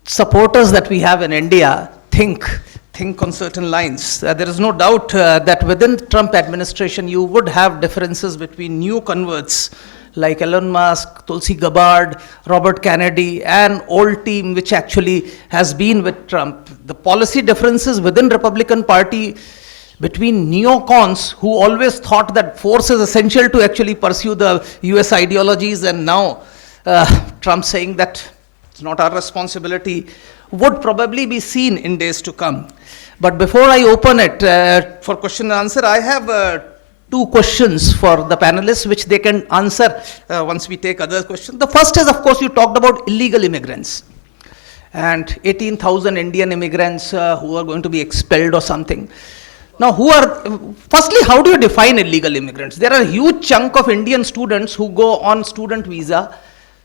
supporters that we have in India think on certain lines. There is no doubt that within the Trump administration, you would have differences between new converts like Elon Musk, Tulsi Gabbard, Robert Kennedy, and old team which actually has been with Trump. The policy differences within Republican Party between neocons who always thought that force is essential to actually pursue the US ideologies, and now Trump saying that it's not our responsibility, would probably be seen in days to come. But before I open it for question and answer, I have two questions for the panelists which they can answer once we take other questions. The first is, of course, you talked about illegal immigrants and 18,000 Indian immigrants who are going to be expelled or something. Now, firstly, how do you define illegal immigrants? There are a huge chunk of Indian students who go on student visa,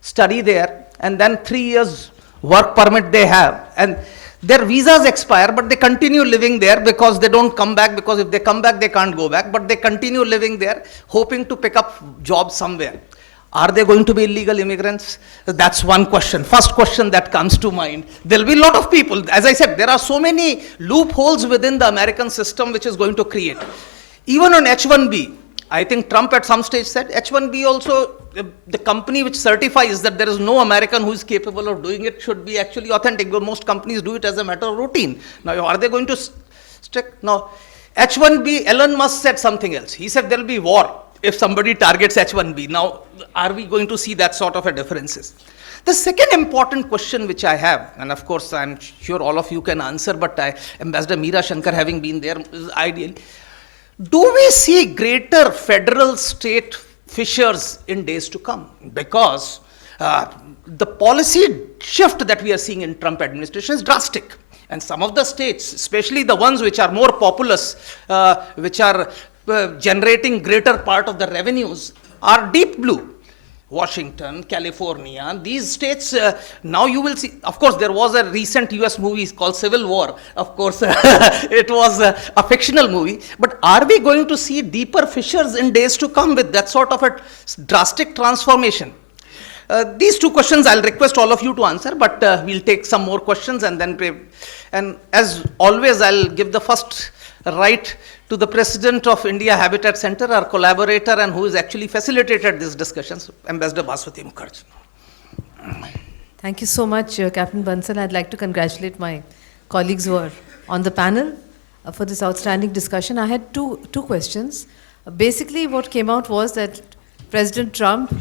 study there, and then 3 years work permit they have. And their visas expire, but they continue living there because they don't come back, because if they come back, they can't go back, but they continue living there, hoping to pick up jobs somewhere. Are they going to be illegal immigrants? That's one question. First question that comes to mind. There'll be a lot of people. As I said, there are so many loopholes within the American system which is going to create. Even on H-1B, I think Trump at some stage said H-1B also, the company which certifies that there is no American who is capable of doing it should be actually authentic. Most companies do it as a matter of routine. Now, are they going to stick? No. H-1B, Elon Musk said something else. He said there will be war if somebody targets H-1B. Now, are we going to see that sort of a differences? The second important question which I have, and of course I'm sure all of you can answer, but Ambassador Meera, Shankar having been there is ideal. Do we see greater federal-state fissures in days to come? Because the policy shift that we are seeing in Trump administration is drastic. And some of the states, especially the ones which are more populous, which are generating greater part of the revenues, are deep blue. Washington, California, these states, now you will see, of course, there was a recent US movie called Civil War. Of course, it was a fictional movie. But are we going to see deeper fissures in days to come with that sort of a drastic transformation? These two questions I'll request all of you to answer, but we'll take some more questions and then pray. And as always, I'll give the first right to the President of India Habitat Center, our collaborator, and who has actually facilitated these discussions, Ambassador Baswati Mukherjee. Thank you so much, Captain Bansal. I'd like to congratulate my colleagues who are on the panel for this outstanding discussion. I had two questions. Basically, what came out was that President Trump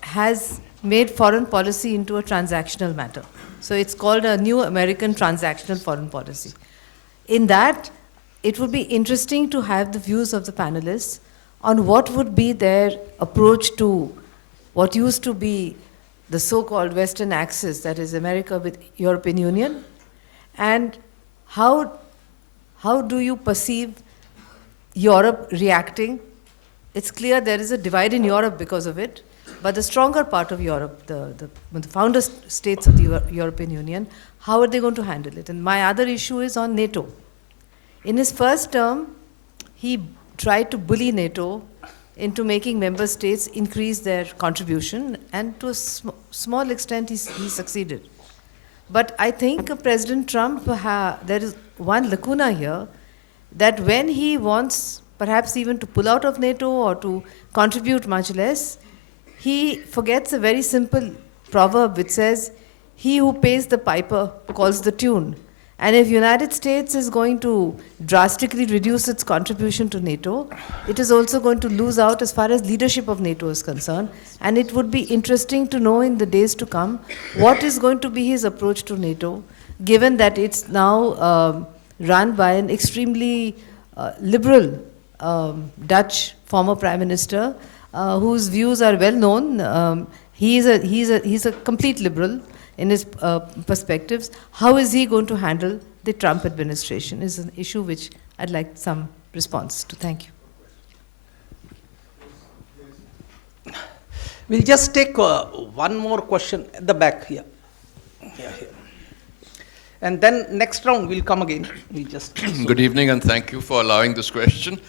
has made foreign policy into a transactional matter. So it's called a new American transactional foreign policy. In that, it would be interesting to have the views of the panelists on what would be their approach to what used to be the so-called Western axis, that is America with European Union, and how do you perceive Europe reacting? It's clear there is a divide in Europe because of it, but the stronger part of Europe, the founder states of the European Union, how are they going to handle it? And my other issue is on NATO. In his first term, he tried to bully NATO into making member states increase their contribution, and to a small extent, he succeeded. But I think President Trump, there is one lacuna here, that when he wants perhaps even to pull out of NATO or to contribute much less, he forgets a very simple proverb which says, "He who pays the piper calls the tune." And if United States is going to drastically reduce its contribution to NATO, it is also going to lose out as far as leadership of NATO is concerned. And it would be interesting to know in the days to come what is going to be his approach to NATO, given that it's now run by an extremely liberal Dutch former Prime Minister, whose views are well known. He's a complete liberal in his perspectives. How is he going to handle the Trump administration is an issue which I'd like some response to. Thank you. We'll just take one more question at the back here. Here. And then next round we'll come again. We'll just Good evening and thank you for allowing this question.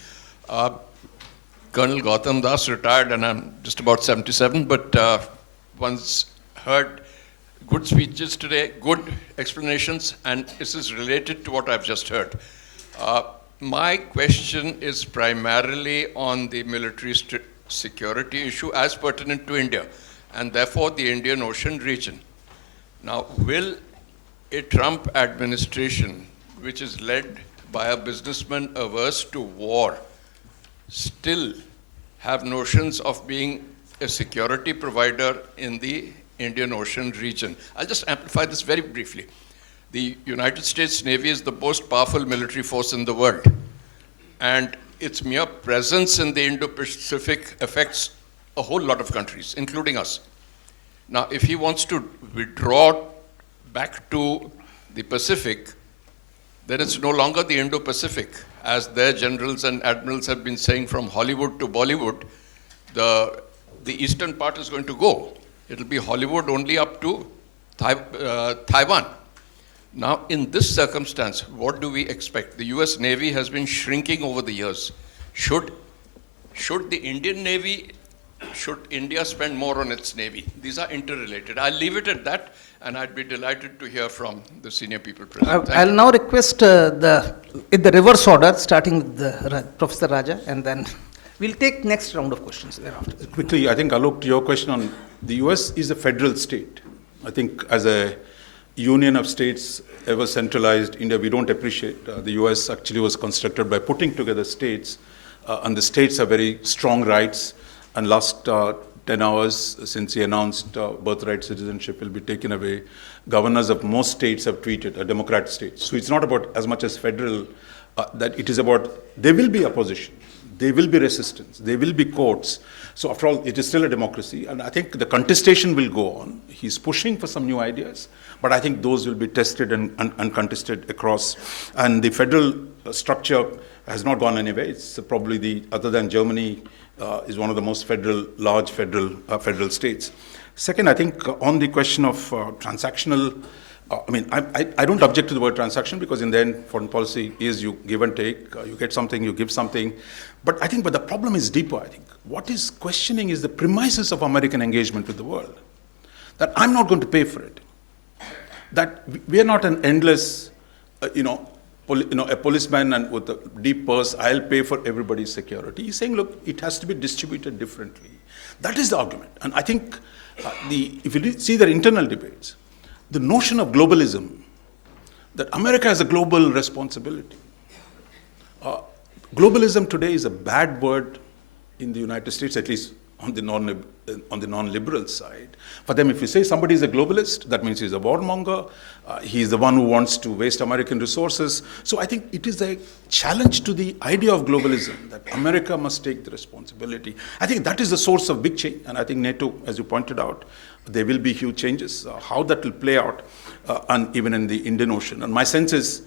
Colonel Gautam Das retired and I'm just about 77, but once heard good speeches today, good explanations, and this is related to what I've just heard. My question is primarily on the military security issue as pertinent to India, and therefore the Indian Ocean region. Now, will a Trump administration, which is led by a businessman averse to war, still have notions of being a security provider in the Indian Ocean region? I'll just amplify this very briefly. The United States Navy is the most powerful military force in the world, and its mere presence in the Indo-Pacific affects a whole lot of countries, including us. Now, if he wants to withdraw back to the Pacific, then it's no longer the Indo-Pacific. As their generals and admirals have been saying, from Hollywood to Bollywood, the eastern part is going to go. It'll be Hollywood only up to Taiwan. Now, in this circumstance, what do we expect? The US Navy has been shrinking over the years. Should the Indian Navy, should India spend more on its Navy? These are interrelated. I'll leave it at that, and I'd be delighted to hear from the senior people present. I'll now request in the reverse order, starting with Professor Raja, and then we'll take next round of questions thereafter. Quickly, I think, Alok, to your question on the US is a federal state. I think as a union of states ever centralized, India, we don't appreciate. The US actually was constructed by putting together states, and the states have very strong rights. And last 10 hours since he announced birthright citizenship will be taken away, governors of most states have tweeted, a Democrat state. So it's not about as much as federal, that it is about, there will be opposition, there will be resistance, there will be courts. So after all, it is still a democracy, and I think the contestation will go on. He's pushing for some new ideas, but I think those will be tested and contested across. And the federal structure has not gone anywhere. It's probably other than Germany, is one of the most large federal states. Second, I think on the question of transactional, I don't object to the word transaction, because in the end, foreign policy is you give and take, you get something, you give something. But the problem is deeper, I think. What is questioning is the premises of American engagement with the world. That I'm not going to pay for it. That we are not an endless, a policeman and with a deep purse, I'll pay for everybody's security. He's saying, look, it has to be distributed differently. That is the argument. And I think if you see their internal debates, the notion of globalism, that America has a global responsibility. Globalism today is a bad word in the United States, at least on the non-liberal side. For them, if you say somebody is a globalist, that means he's a warmonger, he's the one who wants to waste American resources. So I think it is a challenge to the idea of globalism, that America must take the responsibility. I think that is the source of big change, and I think NATO, as you pointed out, there will be huge changes. How that will play out, and even in the Indian Ocean. And my sense is,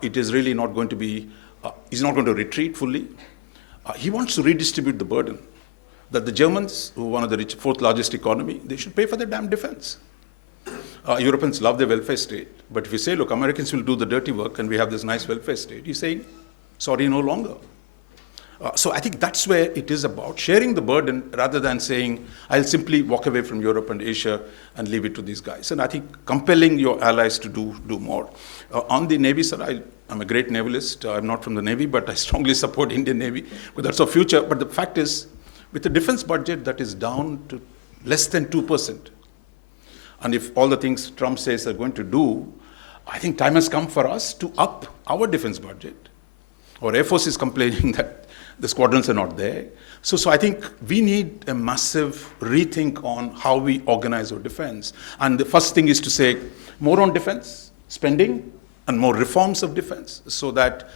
it is really not going to be, he's not going to retreat fully. He wants to redistribute the burden. That the Germans, who are one of the fourth largest economy, they should pay for their damn defense. Europeans love their welfare state, but if you say, look, Americans will do the dirty work and we have this nice welfare state, he's saying, Sorry, no longer. So I think that's where it is about, sharing the burden rather than saying, I'll simply walk away from Europe and Asia and leave it to these guys. And I think compelling your allies to do more. On the Navy, sir, I'm a great navalist. I'm not from the Navy, but I strongly support Indian Navy, because that's our future. But the fact is, with the defense budget that is down to less than 2%, and if all the things Trump says are going to do, I think time has come for us to up our defense budget. Our Air Force is complaining that the squadrons are not there. So I think we need a massive rethink on how we organize our defense. And the first thing is to say more on defense spending and more reforms of defense, so that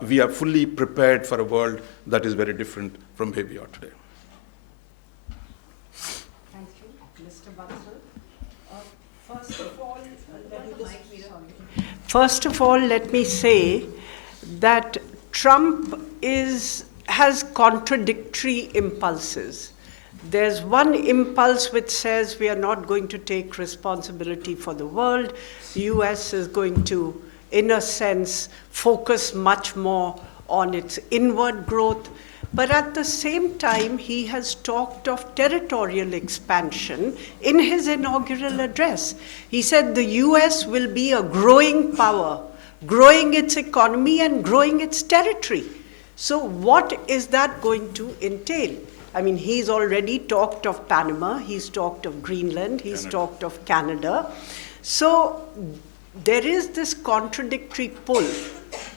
we are fully prepared for a world that is very different from where we are today. Thank you. Mr. Bansal. First of all, let me say that Trump has contradictory impulses. There's one impulse which says we are not going to take responsibility for the world. The US is going to, in a sense, focus much more on its inward growth. But at the same time, he has talked of territorial expansion in his inaugural address. He said the US will be a growing power, growing its economy and growing its territory. So what is that going to entail? I mean, he's already talked of Panama, he's talked of Greenland, he's talked of Canada. So there is this contradictory pull.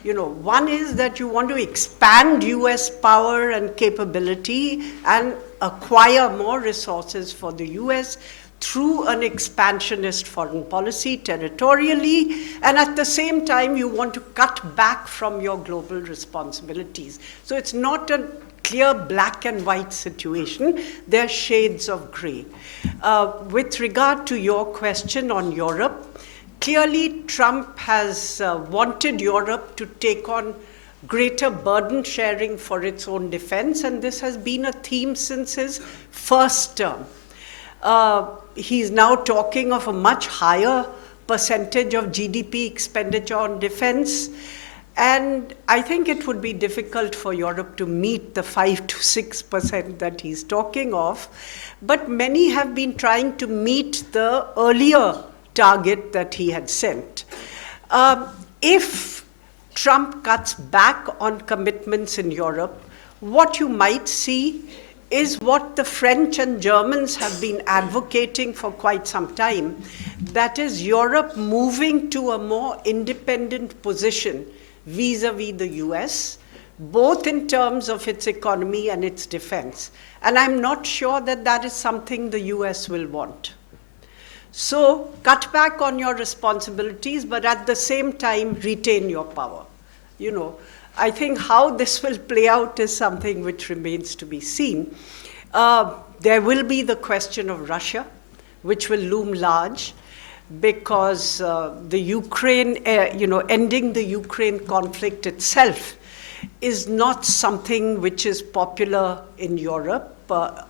You know, one is that you want to expand US power and capability and acquire more resources for the US through an expansionist foreign policy territorially, and at the same time you want to cut back from your global responsibilities. So it's not a clear black and white situation, there are shades of gray. With regard to your question on Europe, clearly Trump has wanted Europe to take on greater burden sharing for its own defense, and this has been a theme since his first term. He's now talking of a much higher percentage of GDP expenditure on defense. And I think it would be difficult for Europe to meet the 5 to 6% that he's talking of. But many have been trying to meet the earlier target that he had set. If Trump cuts back on commitments in Europe, what you might see is what the French and Germans have been advocating for quite some time, that is Europe moving to a more independent position vis-a-vis the US, both in terms of its economy and its defense. And I'm not sure that that is something the US will want. So cut back on your responsibilities, but at the same time retain your power. You know, I think how this will play out is something which remains to be seen. There will be the question of Russia, which will loom large, because the Ukraine, ending the Ukraine conflict itself is not something which is popular in Europe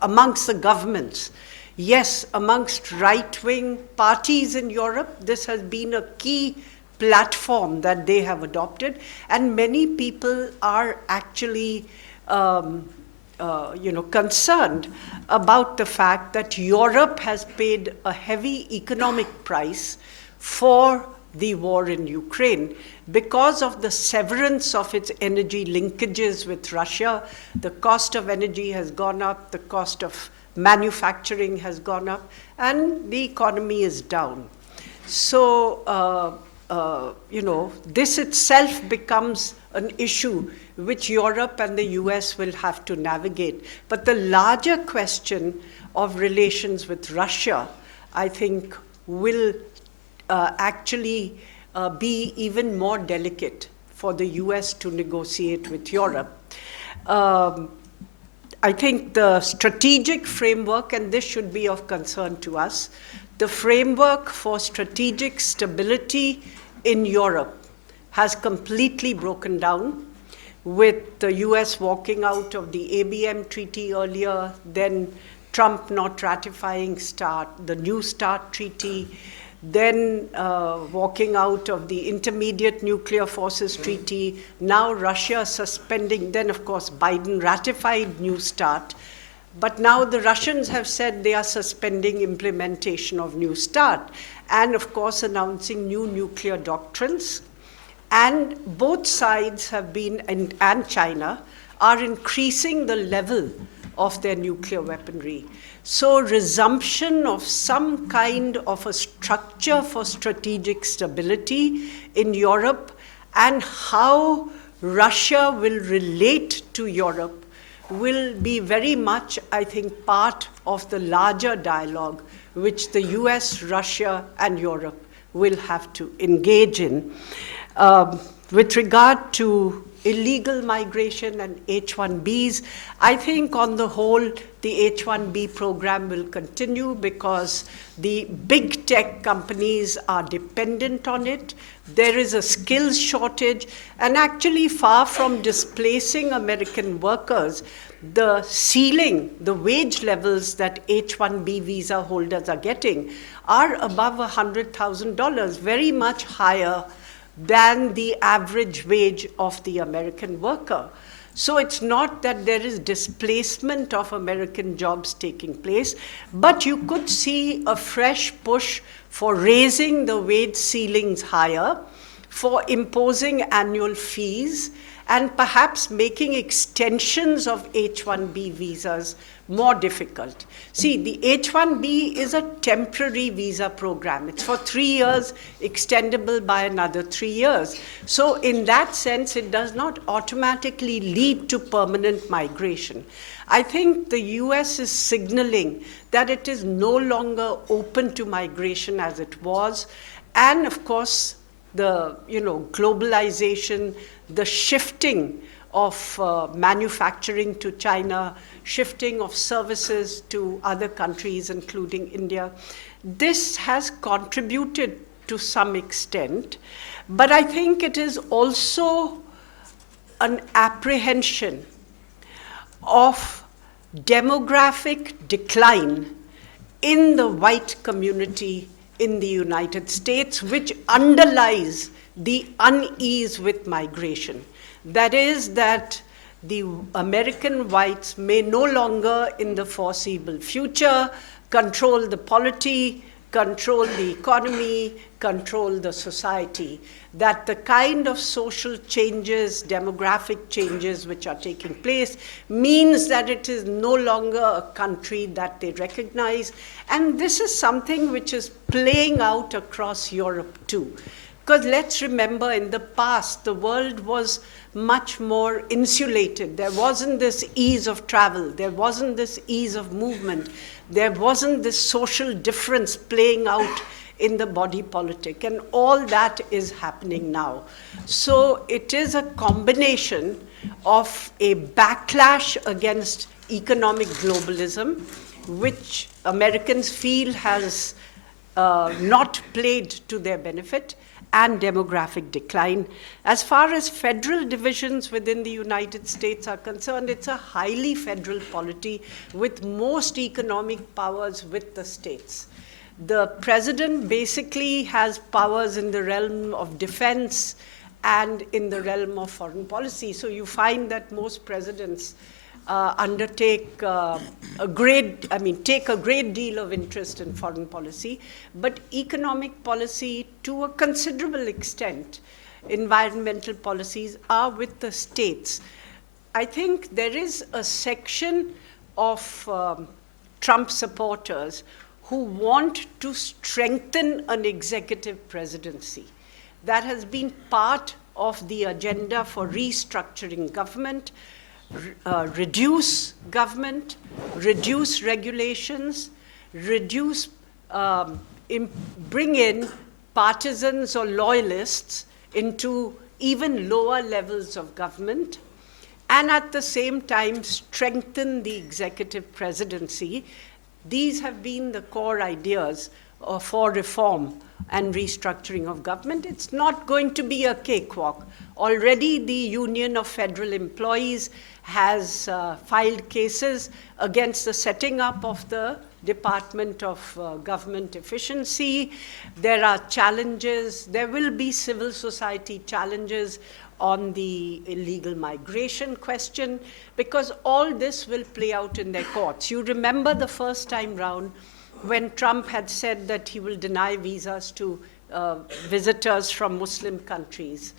amongst the governments. Yes, amongst right-wing parties in Europe, this has been a key platform that they have adopted, and many people are actually concerned about the fact that Europe has paid a heavy economic price for the war in Ukraine because of the severance of its energy linkages with Russia. The cost of energy has gone up, the cost of manufacturing has gone up, and the economy is down. So, this itself becomes an issue which Europe and the US will have to navigate. But the larger question of relations with Russia, I think, will actually be even more delicate for the US to negotiate with Europe. I think the strategic framework, and this should be of concern to us, the framework for strategic stability in Europe has completely broken down, with the US walking out of the ABM treaty earlier, then Trump not ratifying the New START treaty, then walking out of the Intermediate Nuclear Forces Treaty, now Russia suspending, then of course Biden ratified New START, but now the Russians have said they are suspending implementation of New START, and of course announcing new nuclear doctrines. And both sides have been, and China, are increasing the level of their nuclear weaponry. So resumption of some kind of a structure for strategic stability in Europe, and how Russia will relate to Europe will be very much, I think, part of the larger dialogue which the US, Russia, and Europe will have to engage in. With regard to illegal migration and H-1Bs, I think on the whole, the H-1B program will continue because the big tech companies are dependent on it. There is a skills shortage, and actually far from displacing American workers, the ceiling, the wage levels that H-1B visa holders are getting are above $100,000, very much higher than the average wage of the American worker. So it's not that there is displacement of American jobs taking place, but you could see a fresh push for raising the wage ceilings higher, for imposing annual fees, and perhaps making extensions of H-1B visas more difficult. See, the H-1B is a temporary visa program. It's for 3 years, extendable by another 3 years. So in that sense, it does not automatically lead to permanent migration. I think the US is signaling that it is no longer open to migration as it was. And of course, the globalization, the shifting of manufacturing to China, shifting of services to other countries, including India. This has contributed to some extent, but I think it is also an apprehension of demographic decline in the white community in the United States, which underlies the unease with migration. That is that the American whites may no longer, in the foreseeable future, control the polity, control the economy, control the society. That the kind of social changes, demographic changes which are taking place means that it is no longer a country that they recognize. And this is something which is playing out across Europe too. Because let's remember, in the past, the world was much more insulated. There wasn't this ease of travel. There wasn't this ease of movement. There wasn't this social difference playing out in the body politic. And all that is happening now. So it is a combination of a backlash against economic globalism, which Americans feel has not played to their benefit, and demographic decline. As far as federal divisions within the United States are concerned, it's a highly federal polity with most economic powers with the states. The president basically has powers in the realm of defense and in the realm of foreign policy. So you find that most presidents take a great deal of interest in foreign policy, but economic policy to a considerable extent, environmental policies are with the states. I think there is a section of Trump supporters who want to strengthen an executive presidency. That has been part of the agenda for restructuring government, reduce government, reduce regulations, bring in partisans or loyalists into even lower levels of government, and at the same time strengthen the executive presidency. These have been the core ideas for reform and restructuring of government. It's not going to be a cakewalk. Already the Union of Federal Employees has filed cases against the setting up of the Department of Government Efficiency. There are challenges. There will be civil society challenges on the illegal migration question, because all this will play out in their courts. You remember the first time round when Trump had said that he will deny visas to visitors from Muslim countries.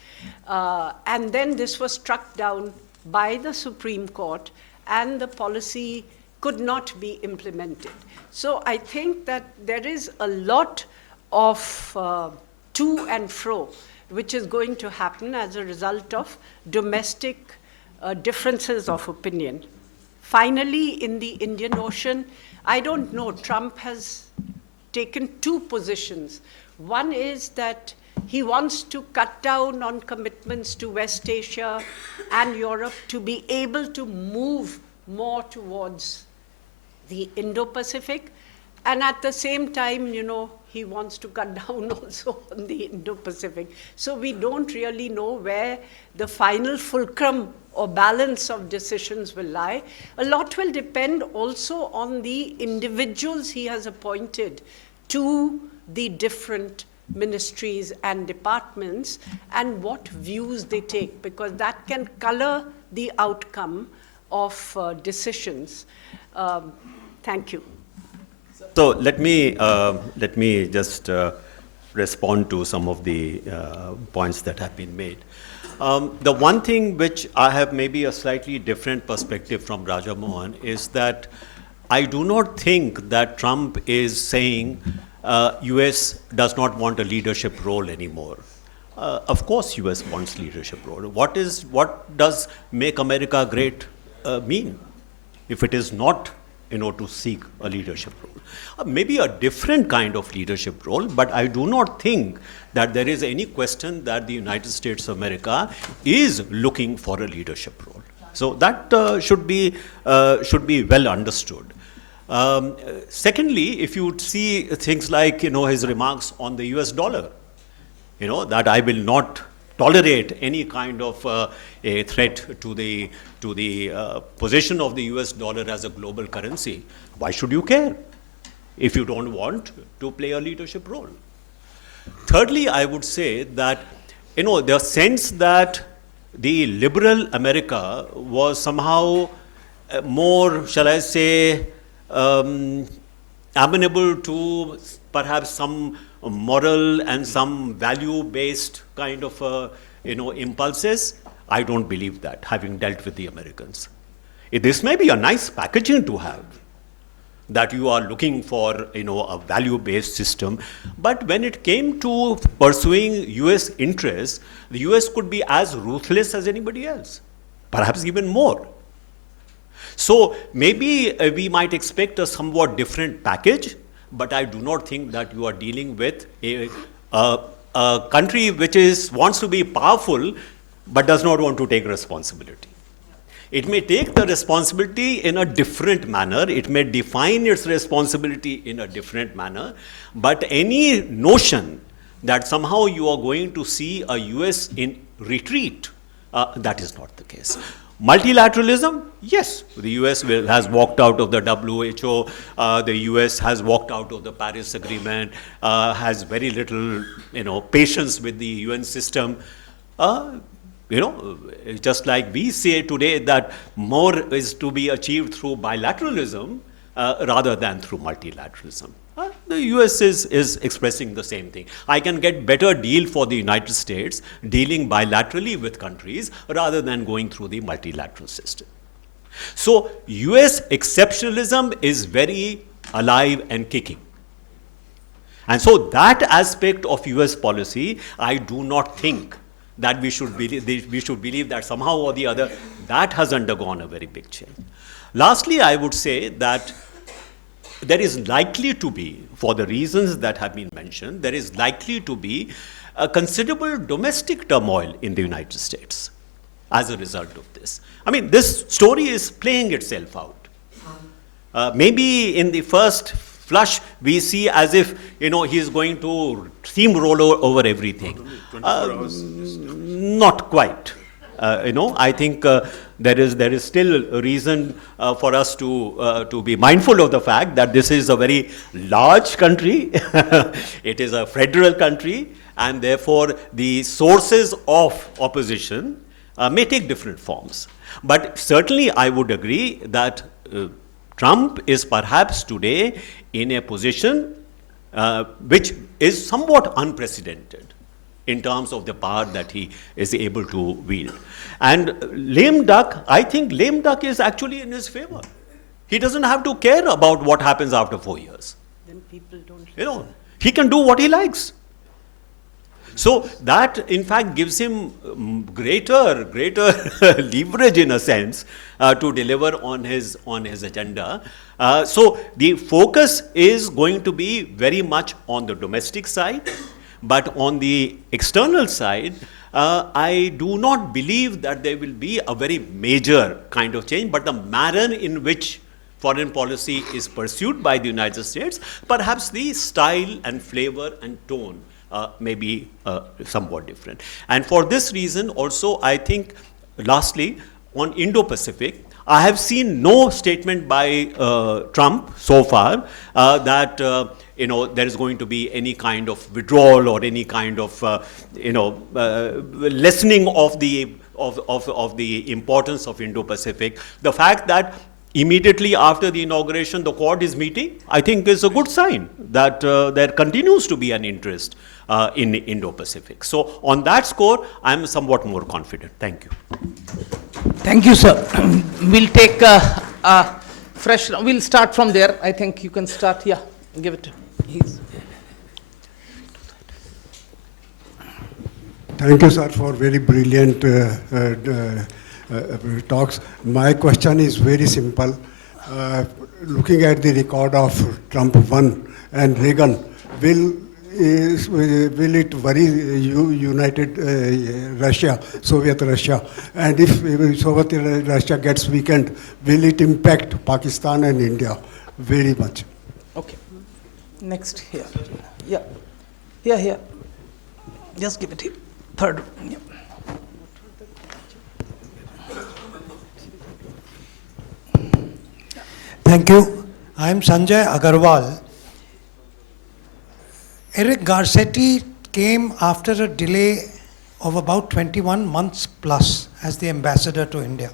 And then this was struck down by the Supreme Court, and the policy could not be implemented. So I think that there is a lot of to and fro which is going to happen as a result of domestic differences of opinion. Finally, in the Indian Ocean, I don't know, Trump has taken two positions. One is that he wants to cut down on commitments to West Asia and Europe to be able to move more towards the Indo-Pacific. And at the same time, you know, he wants to cut down also on the Indo-Pacific. So we don't really know where the final fulcrum or balance of decisions will lie. A lot will depend also on the individuals he has appointed to the different ministries and departments and what views they take, because that can color the outcome of decisions. Thank you. So let me just respond to some of the points that have been made. The one thing which I have maybe a slightly different perspective from Raja Mohan is that I do not think that Trump is saying US does not want a leadership role anymore. Of course US wants leadership role. What does make America great mean if it is not, to seek a leadership role? Maybe a different kind of leadership role, but I do not think that there is any question that the United States of America is looking for a leadership role. So that should be well understood. Secondly, if you see things like his remarks on the US dollar, that I will not tolerate any kind of a threat to the position of the US dollar as a global currency. Why should you care if you don't want to play a leadership role? Thirdly, I would say that the sense that the liberal America was somehow more, shall I say, amenable to perhaps some moral and some value-based kind of impulses. I don't believe that, having dealt with the Americans. This may be a nice packaging to have, that you are looking for a value-based system, but when it came to pursuing US interests, the US could be as ruthless as anybody else, perhaps even more. So maybe we might expect a somewhat different package, but I do not think that you are dealing with a country which wants to be powerful but does not want to take responsibility. It may take the responsibility in a different manner, it may define its responsibility in a different manner, but any notion that somehow you are going to see a US in retreat, that is not the case. Multilateralism, yes, the US has walked out of the WHO, the US has walked out of the Paris Agreement, has very little patience with the UN system. Just like we say today that more is to be achieved through bilateralism rather than through multilateralism. The US is expressing the same thing. I can get better deal for the United States dealing bilaterally with countries rather than going through the multilateral system. So US exceptionalism is very alive and kicking. And so that aspect of US policy, I do not think that we should believe that somehow or the other that has undergone a very big change. Lastly, I would say that there is likely to be, for the reasons that have been mentioned, there is likely to be a considerable domestic turmoil in the United States as a result of this. I mean, this story is playing itself out. Maybe in the first flush, we see as if, he's going to steamroll over everything. Not quite. I think there is still a reason for us to be mindful of the fact that this is a very large country. It is a federal country, and therefore the sources of opposition may take different forms. But certainly I would agree that Trump is perhaps today in a position which is somewhat unprecedented in terms of the power that he is able to wield. And lame duck, I think lame duck is actually in his favor. He doesn't have to care about what happens after 4 years. Then people don't. He can do what he likes. So that, in fact, gives him greater leverage, in a sense, to deliver on his agenda. So the focus is going to be very much on the domestic side, but on the external side, I do not believe that there will be a very major kind of change, but the manner in which foreign policy is pursued by the United States, perhaps the style and flavor and tone may be somewhat different. And for this reason also, I think, lastly, on Indo-Pacific, I have seen no statement by Trump so far that there is going to be any kind of withdrawal or any kind of lessening of the importance of Indo-Pacific. The fact that immediately after the inauguration the Quad is meeting, I think is a good sign that there continues to be an interest in Indo-Pacific. So on that score, I am somewhat more confident. Thank you. Thank you, sir. We'll take a fresh, we'll start from there. I think you can start, yeah, give it to him. Thank you, sir, for very brilliant talks. My question is very simple. Looking at the record of Trump 1 and Reagan, will it worry United Russia, Soviet Russia? And if Soviet Russia gets weakened, will it impact Pakistan and India very much? Okay. Next, here. Yeah. Here. Just give it here. Third. Yeah. Thank you. I am Sanjay Agarwal. Eric Garcetti came after a delay of about 21 months plus as the ambassador to India.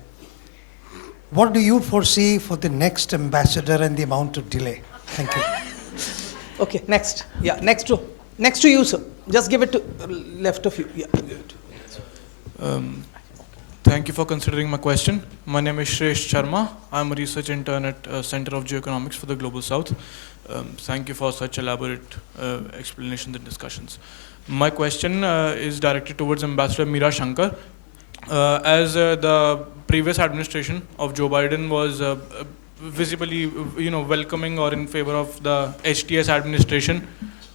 What do you foresee for the next ambassador and the amount of delay? Thank you. Okay, next. Yeah, next to you, sir. Just give it to left of you. Yeah. Thank you for considering my question. My name is Shresh Sharma. I'm a research intern at Center of Geoeconomics for the Global South. Thank you for such elaborate explanations and discussions. My question is directed towards Ambassador Meera Shankar. As the previous administration of Joe Biden was visibly, welcoming or in favor of the HTS administration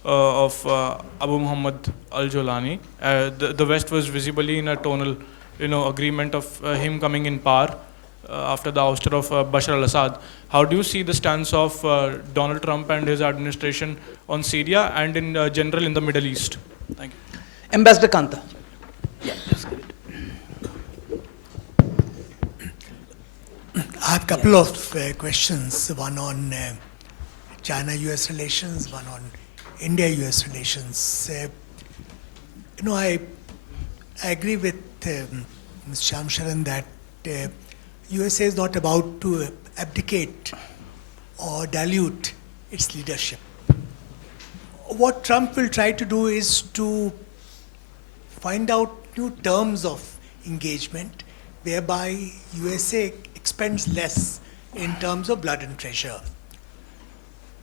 of Abu Muhammad al-Jolani, the West was visibly in a tonal agreement of him coming in power after the ouster of Bashar al-Assad. How do you see the stance of Donald Trump and his administration on Syria and in general in the Middle East? Thank you. Ambassador Kanta. Yeah, just give it. I have a couple of questions, one on China-US relations, one on India-US relations. I agree with Ms. Shyam that USA is not about to abdicate or dilute its leadership. What Trump will try to do is to find out new terms of engagement whereby USA expends less in terms of blood and treasure.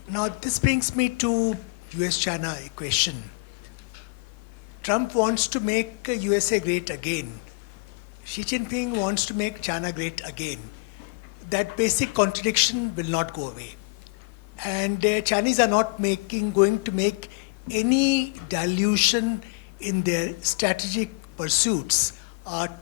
Now this brings me to US-China equation. Trump wants to make USA great again. Xi Jinping wants to make China great again. That basic contradiction will not go away. And Chinese are not going to make any dilution in their strategic pursuits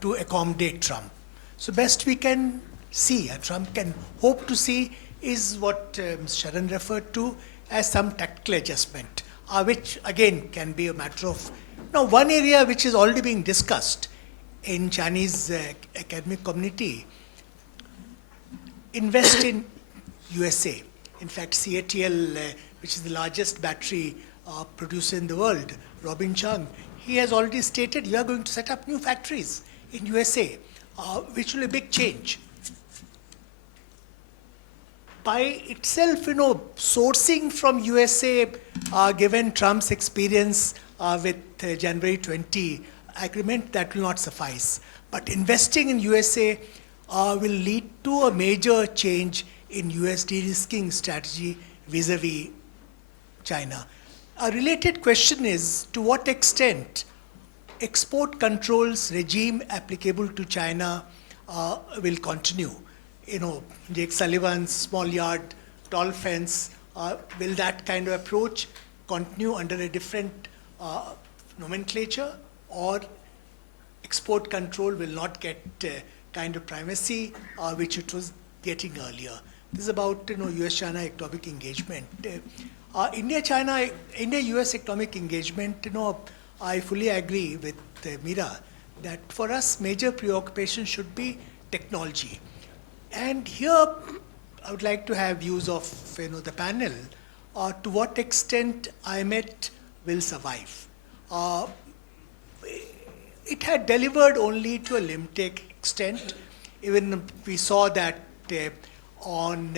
to accommodate Trump. So best we can see, Trump can hope to see, is what Ms. Sharan referred to as some tactical adjustment, which again can be a matter of. Now, one area which is already being discussed in Chinese academic community invest in USA. In fact, CATL, which is the largest battery producer in the world, Robin Chung, he has already stated you are going to set up new factories in USA, which will be a big change. By itself, sourcing from USA, given Trump's experience with January 20 agreement, that will not suffice. But investing in USA will lead to a major change in US de-risking strategy vis-a-vis China. A related question is, to what extent export controls regime applicable to China will continue? Jake Sullivan's small yard, tall fence, will that kind of approach continue under a different nomenclature, or export control will not get kind of primacy which it was getting earlier? This is about US-China economic engagement. India-US economic engagement, I fully agree with Meera that for us major preoccupation should be technology. And here I would like to have views of the panel to what extent IMET will survive. It had delivered only to a limited extent. Even we saw that on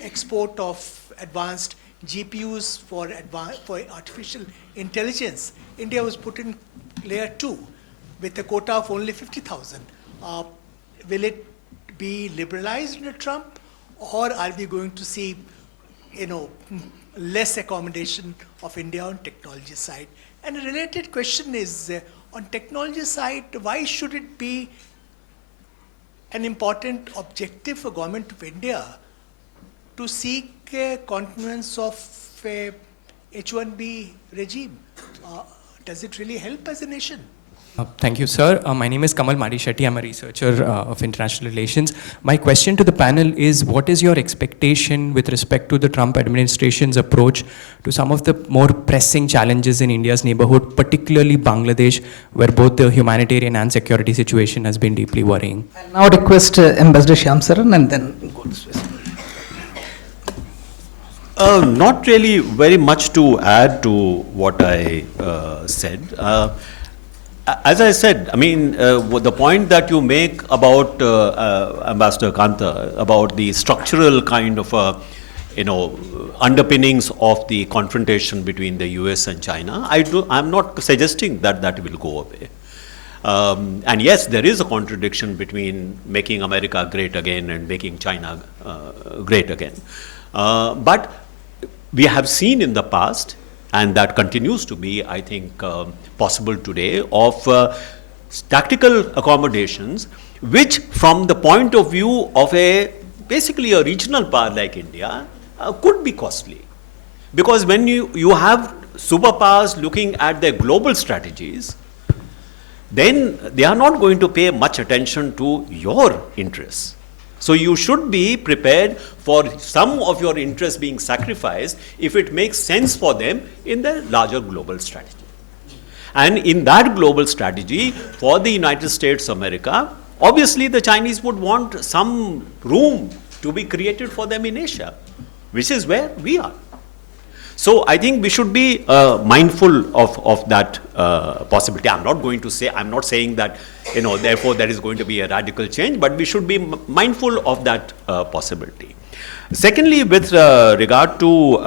export of advanced GPUs for artificial intelligence, India was put in layer 2 with a quota of only 50,000. Will it be liberalized under Trump, or are we going to see less accommodation of India on technology side? And a related question is, on technology side, why should it be an important objective for government of India to seek continuance of H-1B regime? Does it really help as a nation? Thank you, sir. My name is Kamal Madishetty. I'm a researcher of international relations. My question to the panel is, what is your expectation with respect to the Trump administration's approach to some of the more pressing challenges in India's neighborhood, particularly Bangladesh, where both the humanitarian and security situation has been deeply worrying? I'll now request Ambassador Shyam Saran and then go this way. Not really very much to add to what I said. As I said, I mean, the point that you make about Ambassador Kanta, about the structural kind of, underpinnings of the confrontation between the US and China, I'm not suggesting that that will go away. And yes, there is a contradiction between making America great again and making China great again. But we have seen in the past, and that continues to be, I think, possible today, of tactical accommodations, which from the point of view of basically a regional power like India, could be costly. Because when you have superpowers looking at their global strategies, then they are not going to pay much attention to your interests. So you should be prepared for some of your interests being sacrificed if it makes sense for them in the larger global strategy. And in that global strategy, for the United States of America, obviously the Chinese would want some room to be created for them in Asia, which is where we are. So I think we should be mindful of that possibility. I'm not saying that, therefore there is going to be a radical change, but we should be mindful of that possibility. Secondly, with regard to,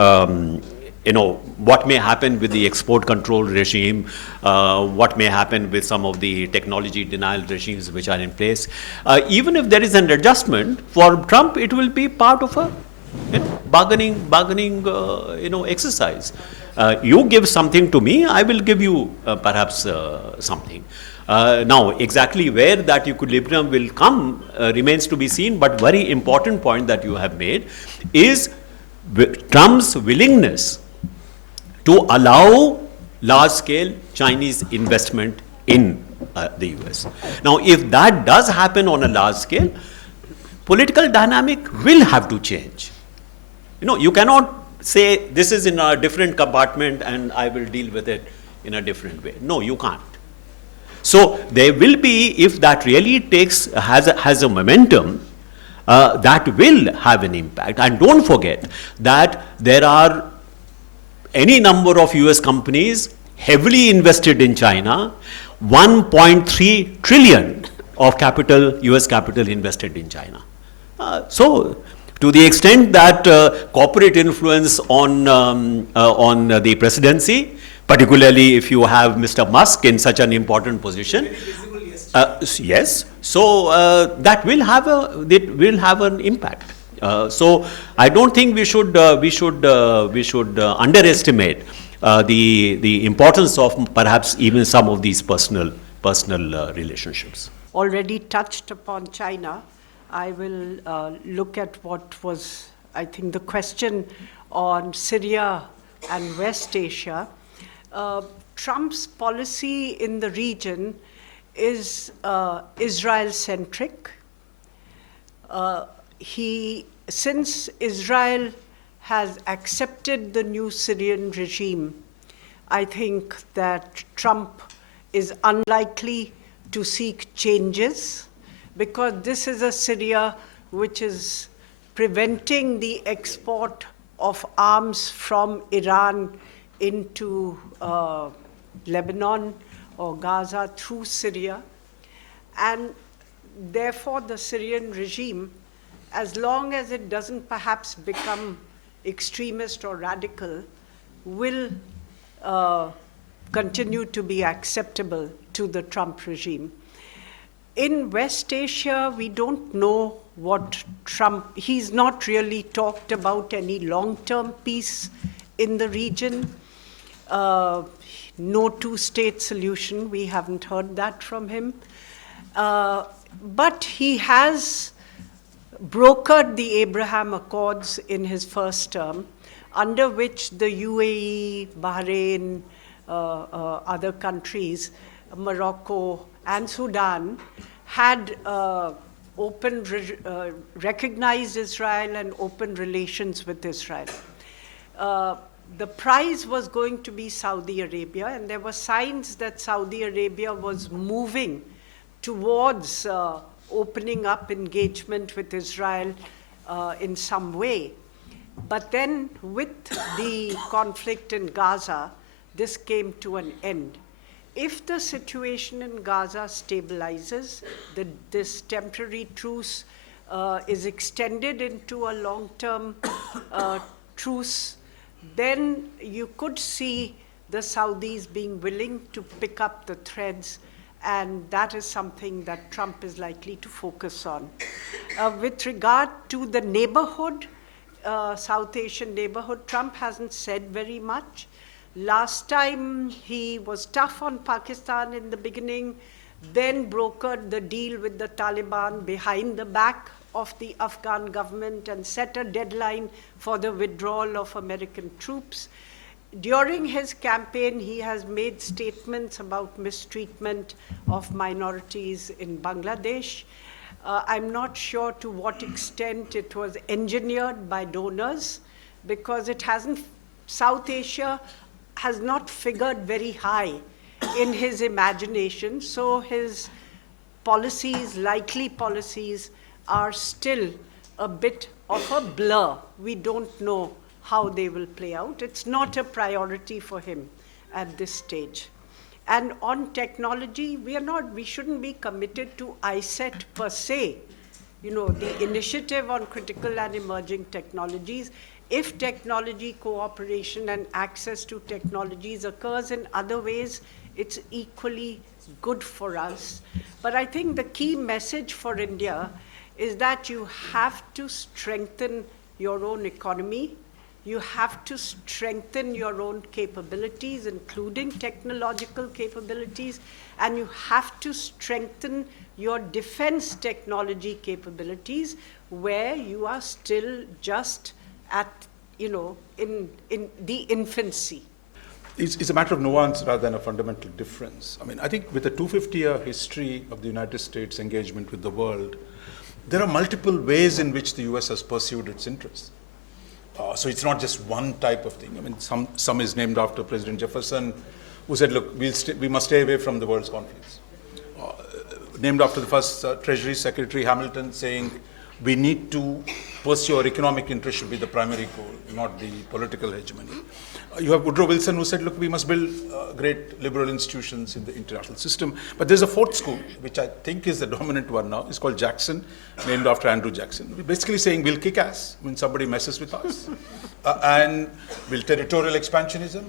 what may happen with the export control regime, what may happen with some of the technology denial regimes which are in place, even if there is an adjustment, for Trump it will be part of a bargaining exercise. You give something to me, I will give you perhaps something. Now, exactly where that equilibrium will come remains to be seen, but very important point that you have made is Trump's willingness to allow large-scale Chinese investment in the US. Now, if that does happen on a large scale, political dynamic will have to change. You cannot say this is in a different compartment and I will deal with it in a different way. No, you can't. So there will be, if that really has a momentum, that will have an impact. And don't forget that there are any number of US companies heavily invested in China, 1.3 trillion of capital, US capital invested in China. So to the extent that corporate influence on the presidency, particularly if you have Mr. Musk in such an important position, yes, so that will have an impact. So I don't think we should underestimate the importance of perhaps even some of these personal relationships. Already touched upon China. I will look at what was, I think, the question on Syria and West Asia. Trump's policy in the region is Israel-centric. Since Israel has accepted the new Syrian regime, I think that Trump is unlikely to seek changes, because this is a Syria which is preventing the export of arms from Iran into Lebanon or Gaza through Syria. And therefore the Syrian regime, as long as it doesn't perhaps become extremist or radical, will continue to be acceptable to the Trump regime. In West Asia, we don't know what he's not really talked about any long-term peace in the region. No two-state solution, we haven't heard that from him. But he has brokered the Abraham Accords in his first term, under which the UAE, Bahrain, other countries, Morocco and Sudan had recognized Israel and opened relations with Israel. The prize was going to be Saudi Arabia, and there were signs that Saudi Arabia was moving towards opening up engagement with Israel in some way. But then with the conflict in Gaza, this came to an end. If the situation in Gaza stabilizes, this temporary truce is extended into a long-term truce, then you could see the Saudis being willing to pick up the threads, and that is something that Trump is likely to focus on. With regard to the neighborhood, South Asian neighborhood, Trump hasn't said very much. Last time he was tough on Pakistan in the beginning, then brokered the deal with the Taliban behind the back of the Afghan government and set a deadline for the withdrawal of American troops. During his campaign, he has made statements about mistreatment of minorities in Bangladesh. I'm not sure to what extent it was engineered by donors, because it hasn't, South Asia has not figured very high in his imagination, so his policies, likely policies, are still a bit of a blur. We don't know how they will play out. It's not a priority for him at this stage. And on technology, we shouldn't be committed to ISET per se, the initiative on critical and emerging technologies. If technology cooperation and access to technologies occurs in other ways, it's equally good for us. But I think the key message for India is that you have to strengthen your own economy. You have to strengthen your own capabilities, including technological capabilities, and you have to strengthen your defense technology capabilities, where you are still just at, in the infancy. It's a matter of nuance rather than a fundamental difference. I mean, I think with a 250-year history of the United States engagement with the world, there are multiple ways in which the US has pursued its interests. So it's not just one type of thing. I mean, some is named after President Jefferson, who said, look, we must stay away from the world's conflicts. named after the first Treasury Secretary Hamilton, saying we need to pursue our economic interest should be the primary goal, not the political hegemony. You have Woodrow Wilson, who said, look, we must build great liberal institutions in the international system. But there's a fourth school, which I think is the dominant one now. It's called Jackson, named after Andrew Jackson. We're basically saying we'll kick ass when somebody messes with us. And we'll territorial expansionism,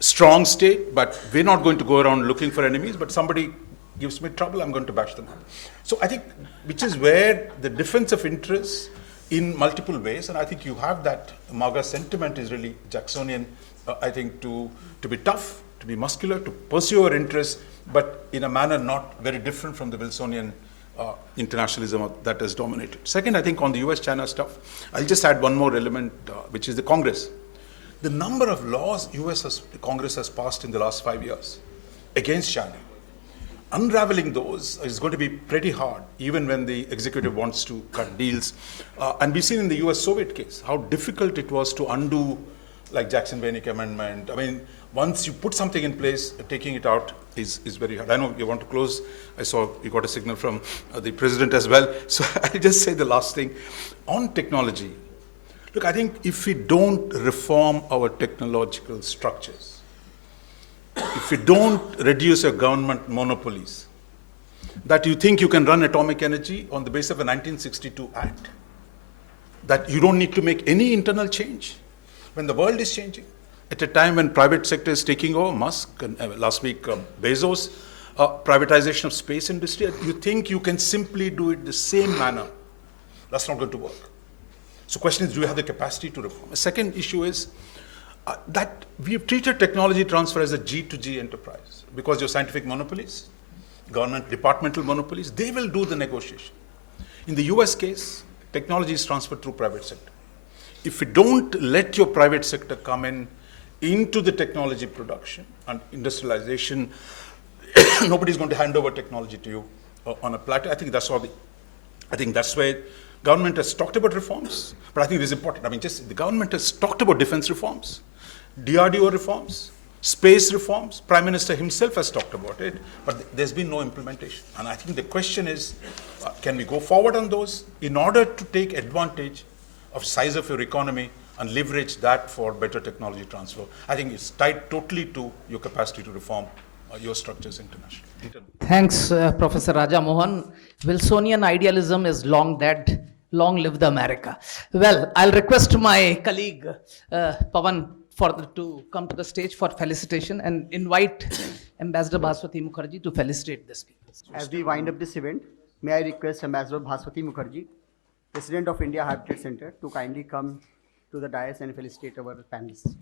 strong state, but we're not going to go around looking for enemies, but somebody gives me trouble, I'm going to bash them up. So I think, which is where the difference of interests in multiple ways, and I think you have that MAGA sentiment is really Jacksonian, I think, to be tough, to be muscular, to pursue our interests, but in a manner not very different from the Wilsonian internationalism that has dominated. Second, I think on the US-China stuff, I'll just add one more element, which is the Congress. The number of laws the Congress has passed in the last 5 years against China, unraveling those is going to be pretty hard, even when the executive wants to cut deals. And we've seen in the US-Soviet case how difficult it was to undo, like Jackson-Vanik Amendment. I mean, once you put something in place, taking it out is very hard. I know you want to close. I saw you got a signal from the president as well. So I'll just say the last thing. On technology, look, I think if we don't reform our technological structures, if we don't reduce our government monopolies, that you think you can run atomic energy on the basis of a 1962 act, that you don't need to make any internal change, when the world is changing, at a time when private sector is taking over, Musk, and last week Bezos, privatization of space industry, you think you can simply do it the same manner. That's not going to work. So question is, do you have the capacity to reform? A second issue is that we've treated technology transfer as a G2G enterprise, because your scientific monopolies, government departmental monopolies, they will do the negotiation. In the US case, technology is transferred through private sector. If you don't let your private sector come into the technology production and industrialization, nobody's going to hand over technology to you on a platter. I think that's where government has talked about reforms, but I think it is important. I mean, just the government has talked about defense reforms, DRDO reforms, space reforms. Prime Minister himself has talked about it, but there's been no implementation. And I think the question is, can we go forward on those in order to take advantage of size of your economy and leverage that for better technology transfer? I think it's tied totally to your capacity to reform your structures internationally. Thanks, Professor Raja Mohan. Wilsonian idealism is long dead. Long live the America. Well, I'll request my colleague Pawan to come to the stage for felicitation and invite Ambassador Bhaswati Mukherjee to felicitate the speakers. As we wind up this event, may I request Ambassador Bhaswati Mukherjee, President of India Habitat Center, to kindly come to the dais and felicitate our panelists.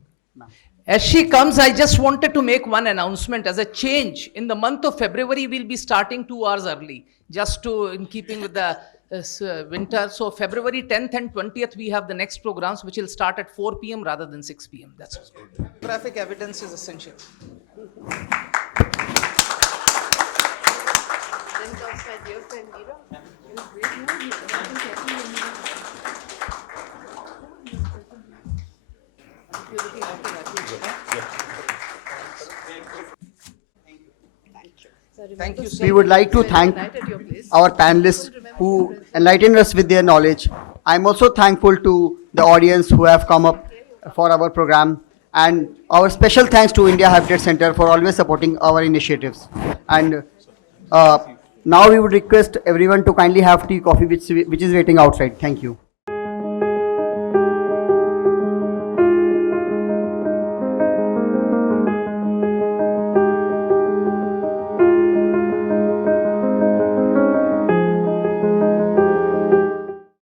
As she comes, I just wanted to make one announcement as a change. In the month of February, we'll be starting 2 hours early, just in keeping with the winter. So February 10th and 20th, we have the next programs, which will start at 4 p.m. rather than 6 p.m. That's good. Graphic evidence is essential. Then comes my dear friend Meera. You're looking after that. Thank you. We would like to thank our panelists who enlightened us with their knowledge. I'm also thankful to the audience who have come up for our program, and our special thanks to India Habitat Center for always supporting our initiatives. And now we would request everyone to kindly have tea, coffee, which is waiting outside. Thank you.